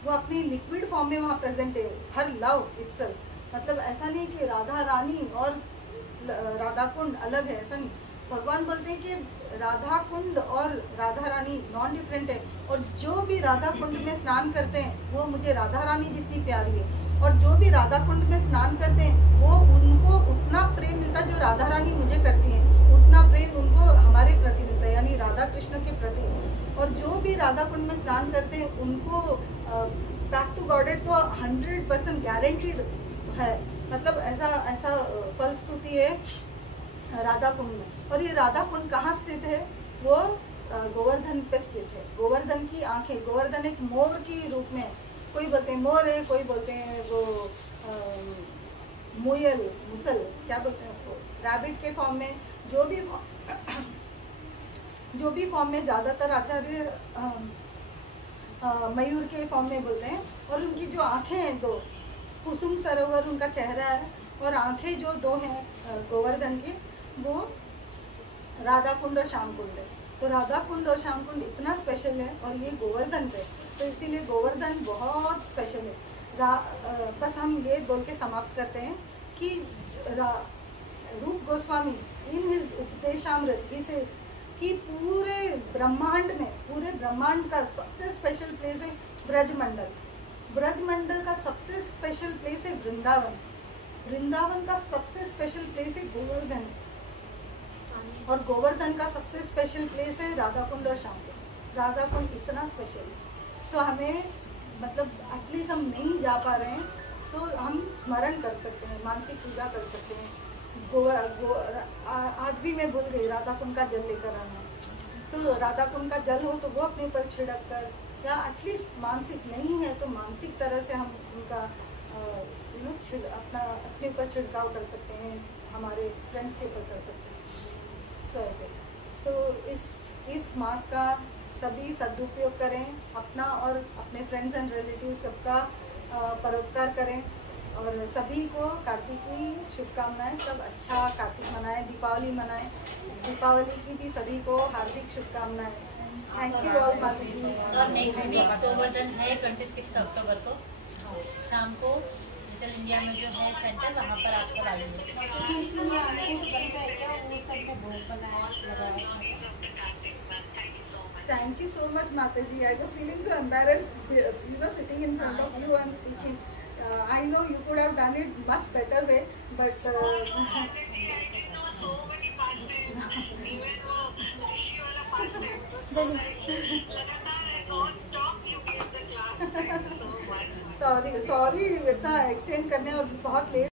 वो अपनी लिक्विड फॉर्म में वहाँ प्रेजेंट है, हर लव इटसेल्फ। मतलब ऐसा नहीं कि राधा रानी और राधा कुंड अलग है, ऐसा नहीं। भगवान बोलते हैं कि राधा कुंड और राधा रानी नॉन डिफरेंट है, और जो भी राधा कुंड में स्नान करते हैं वो मुझे राधा रानी जितनी प्यारी है, और जो भी राधा कुंड में स्नान करते हैं वो उनको उतना प्रेम मिलता है जो राधा रानी मुझे करती हैं, उतना प्रेम उनको हमारे प्रति मिलता है, यानी राधा कृष्ण के प्रति। और जो भी राधा कुंड में स्नान करते हैं उनको बैक टू गॉडेड तो 100% गारंटीड है। मतलब ऐसा फलस्तुति है राधा कुंड में। और ये राधा कुंड कहाँ स्थित है? वो गोवर्धन पे स्थित है। गोवर्धन की आंखें, गोवर्धन एक मोर की रूप में, कोई बोलते हैं मोर है, कोई बोलते हैं वो मुसल क्या बोलते हैं उसको, रैबिट के फॉर्म में, जो भी फॉर्म में, ज़्यादातर आचार्य मयूर के फॉर्म में बोलते हैं। और उनकी जो आंखें हैं दो, कुसुम सरोवर उनका चेहरा है, और आंखें जो दो हैं गोवर्धन की, वो राधा कुंड और श्याम कुंड है। तो राधा कुंड और श्याम कुंड इतना स्पेशल है, और ये गोवर्धन पे, तो इसीलिए गोवर्धन बहुत स्पेशल है। बस हम ये बोल के समाप्त करते हैं कि रूप Goswami in his Upadeshamrita he says कि पूरे ब्रह्मांड का सबसे स्पेशल प्लेस है ब्रजमंडल। ब्रजमंडल का सबसे स्पेशल प्लेस है वृंदावन का सबसे स्पेशल प्लेस है गोवर्धन, और गोवर्धन का सबसे स्पेशल प्लेस है राधा कुंड और श्याम कुंड। राधा कुंड इतना स्पेशल है, तो हमें मतलब एटलीस्ट हम नहीं जा पा रहे हैं तो हम स्मरण कर सकते हैं, मानसिक पूजा कर सकते हैं। आज भी मैं भूल गई राधा कुंड का जल लेकर आना, तो राधा कुंड का जल हो तो वो अपने ऊपर छिड़क कर, या एटलीस्ट मानसिक नहीं है तो मानसिक तरह से हम उनका अपने ऊपर छिड़काव कर सकते हैं, हमारे फ्रेंड्स के ऊपर कर सकते हैं। ऐसे इस मास का सभी सदुपयोग करें, अपना और अपने फ्रेंड्स एंड रिलेटिव सबका परोपकार करें, और सभी को कार्तिक की शुभकामनाएं। सब अच्छा कार्तिक मनाएं, दीपावली मनाएं। दीपावली की भी सभी को हार्दिक शुभकामनाएं। थैंक यू ऑल माता जी। और नेक्स्ट वीक गोवर्धन है 26 अक्टूबर को शाम को लिटिल इंडिया में जो है सेंटर, वहाँ पर आप सब आएंगे। Thank you so much, Mataji. I was feeling so embarrassed, sitting in front of you and speaking. I know you could have done it much better way, but sorry इतना एक्सटेंड करने और बहुत लेट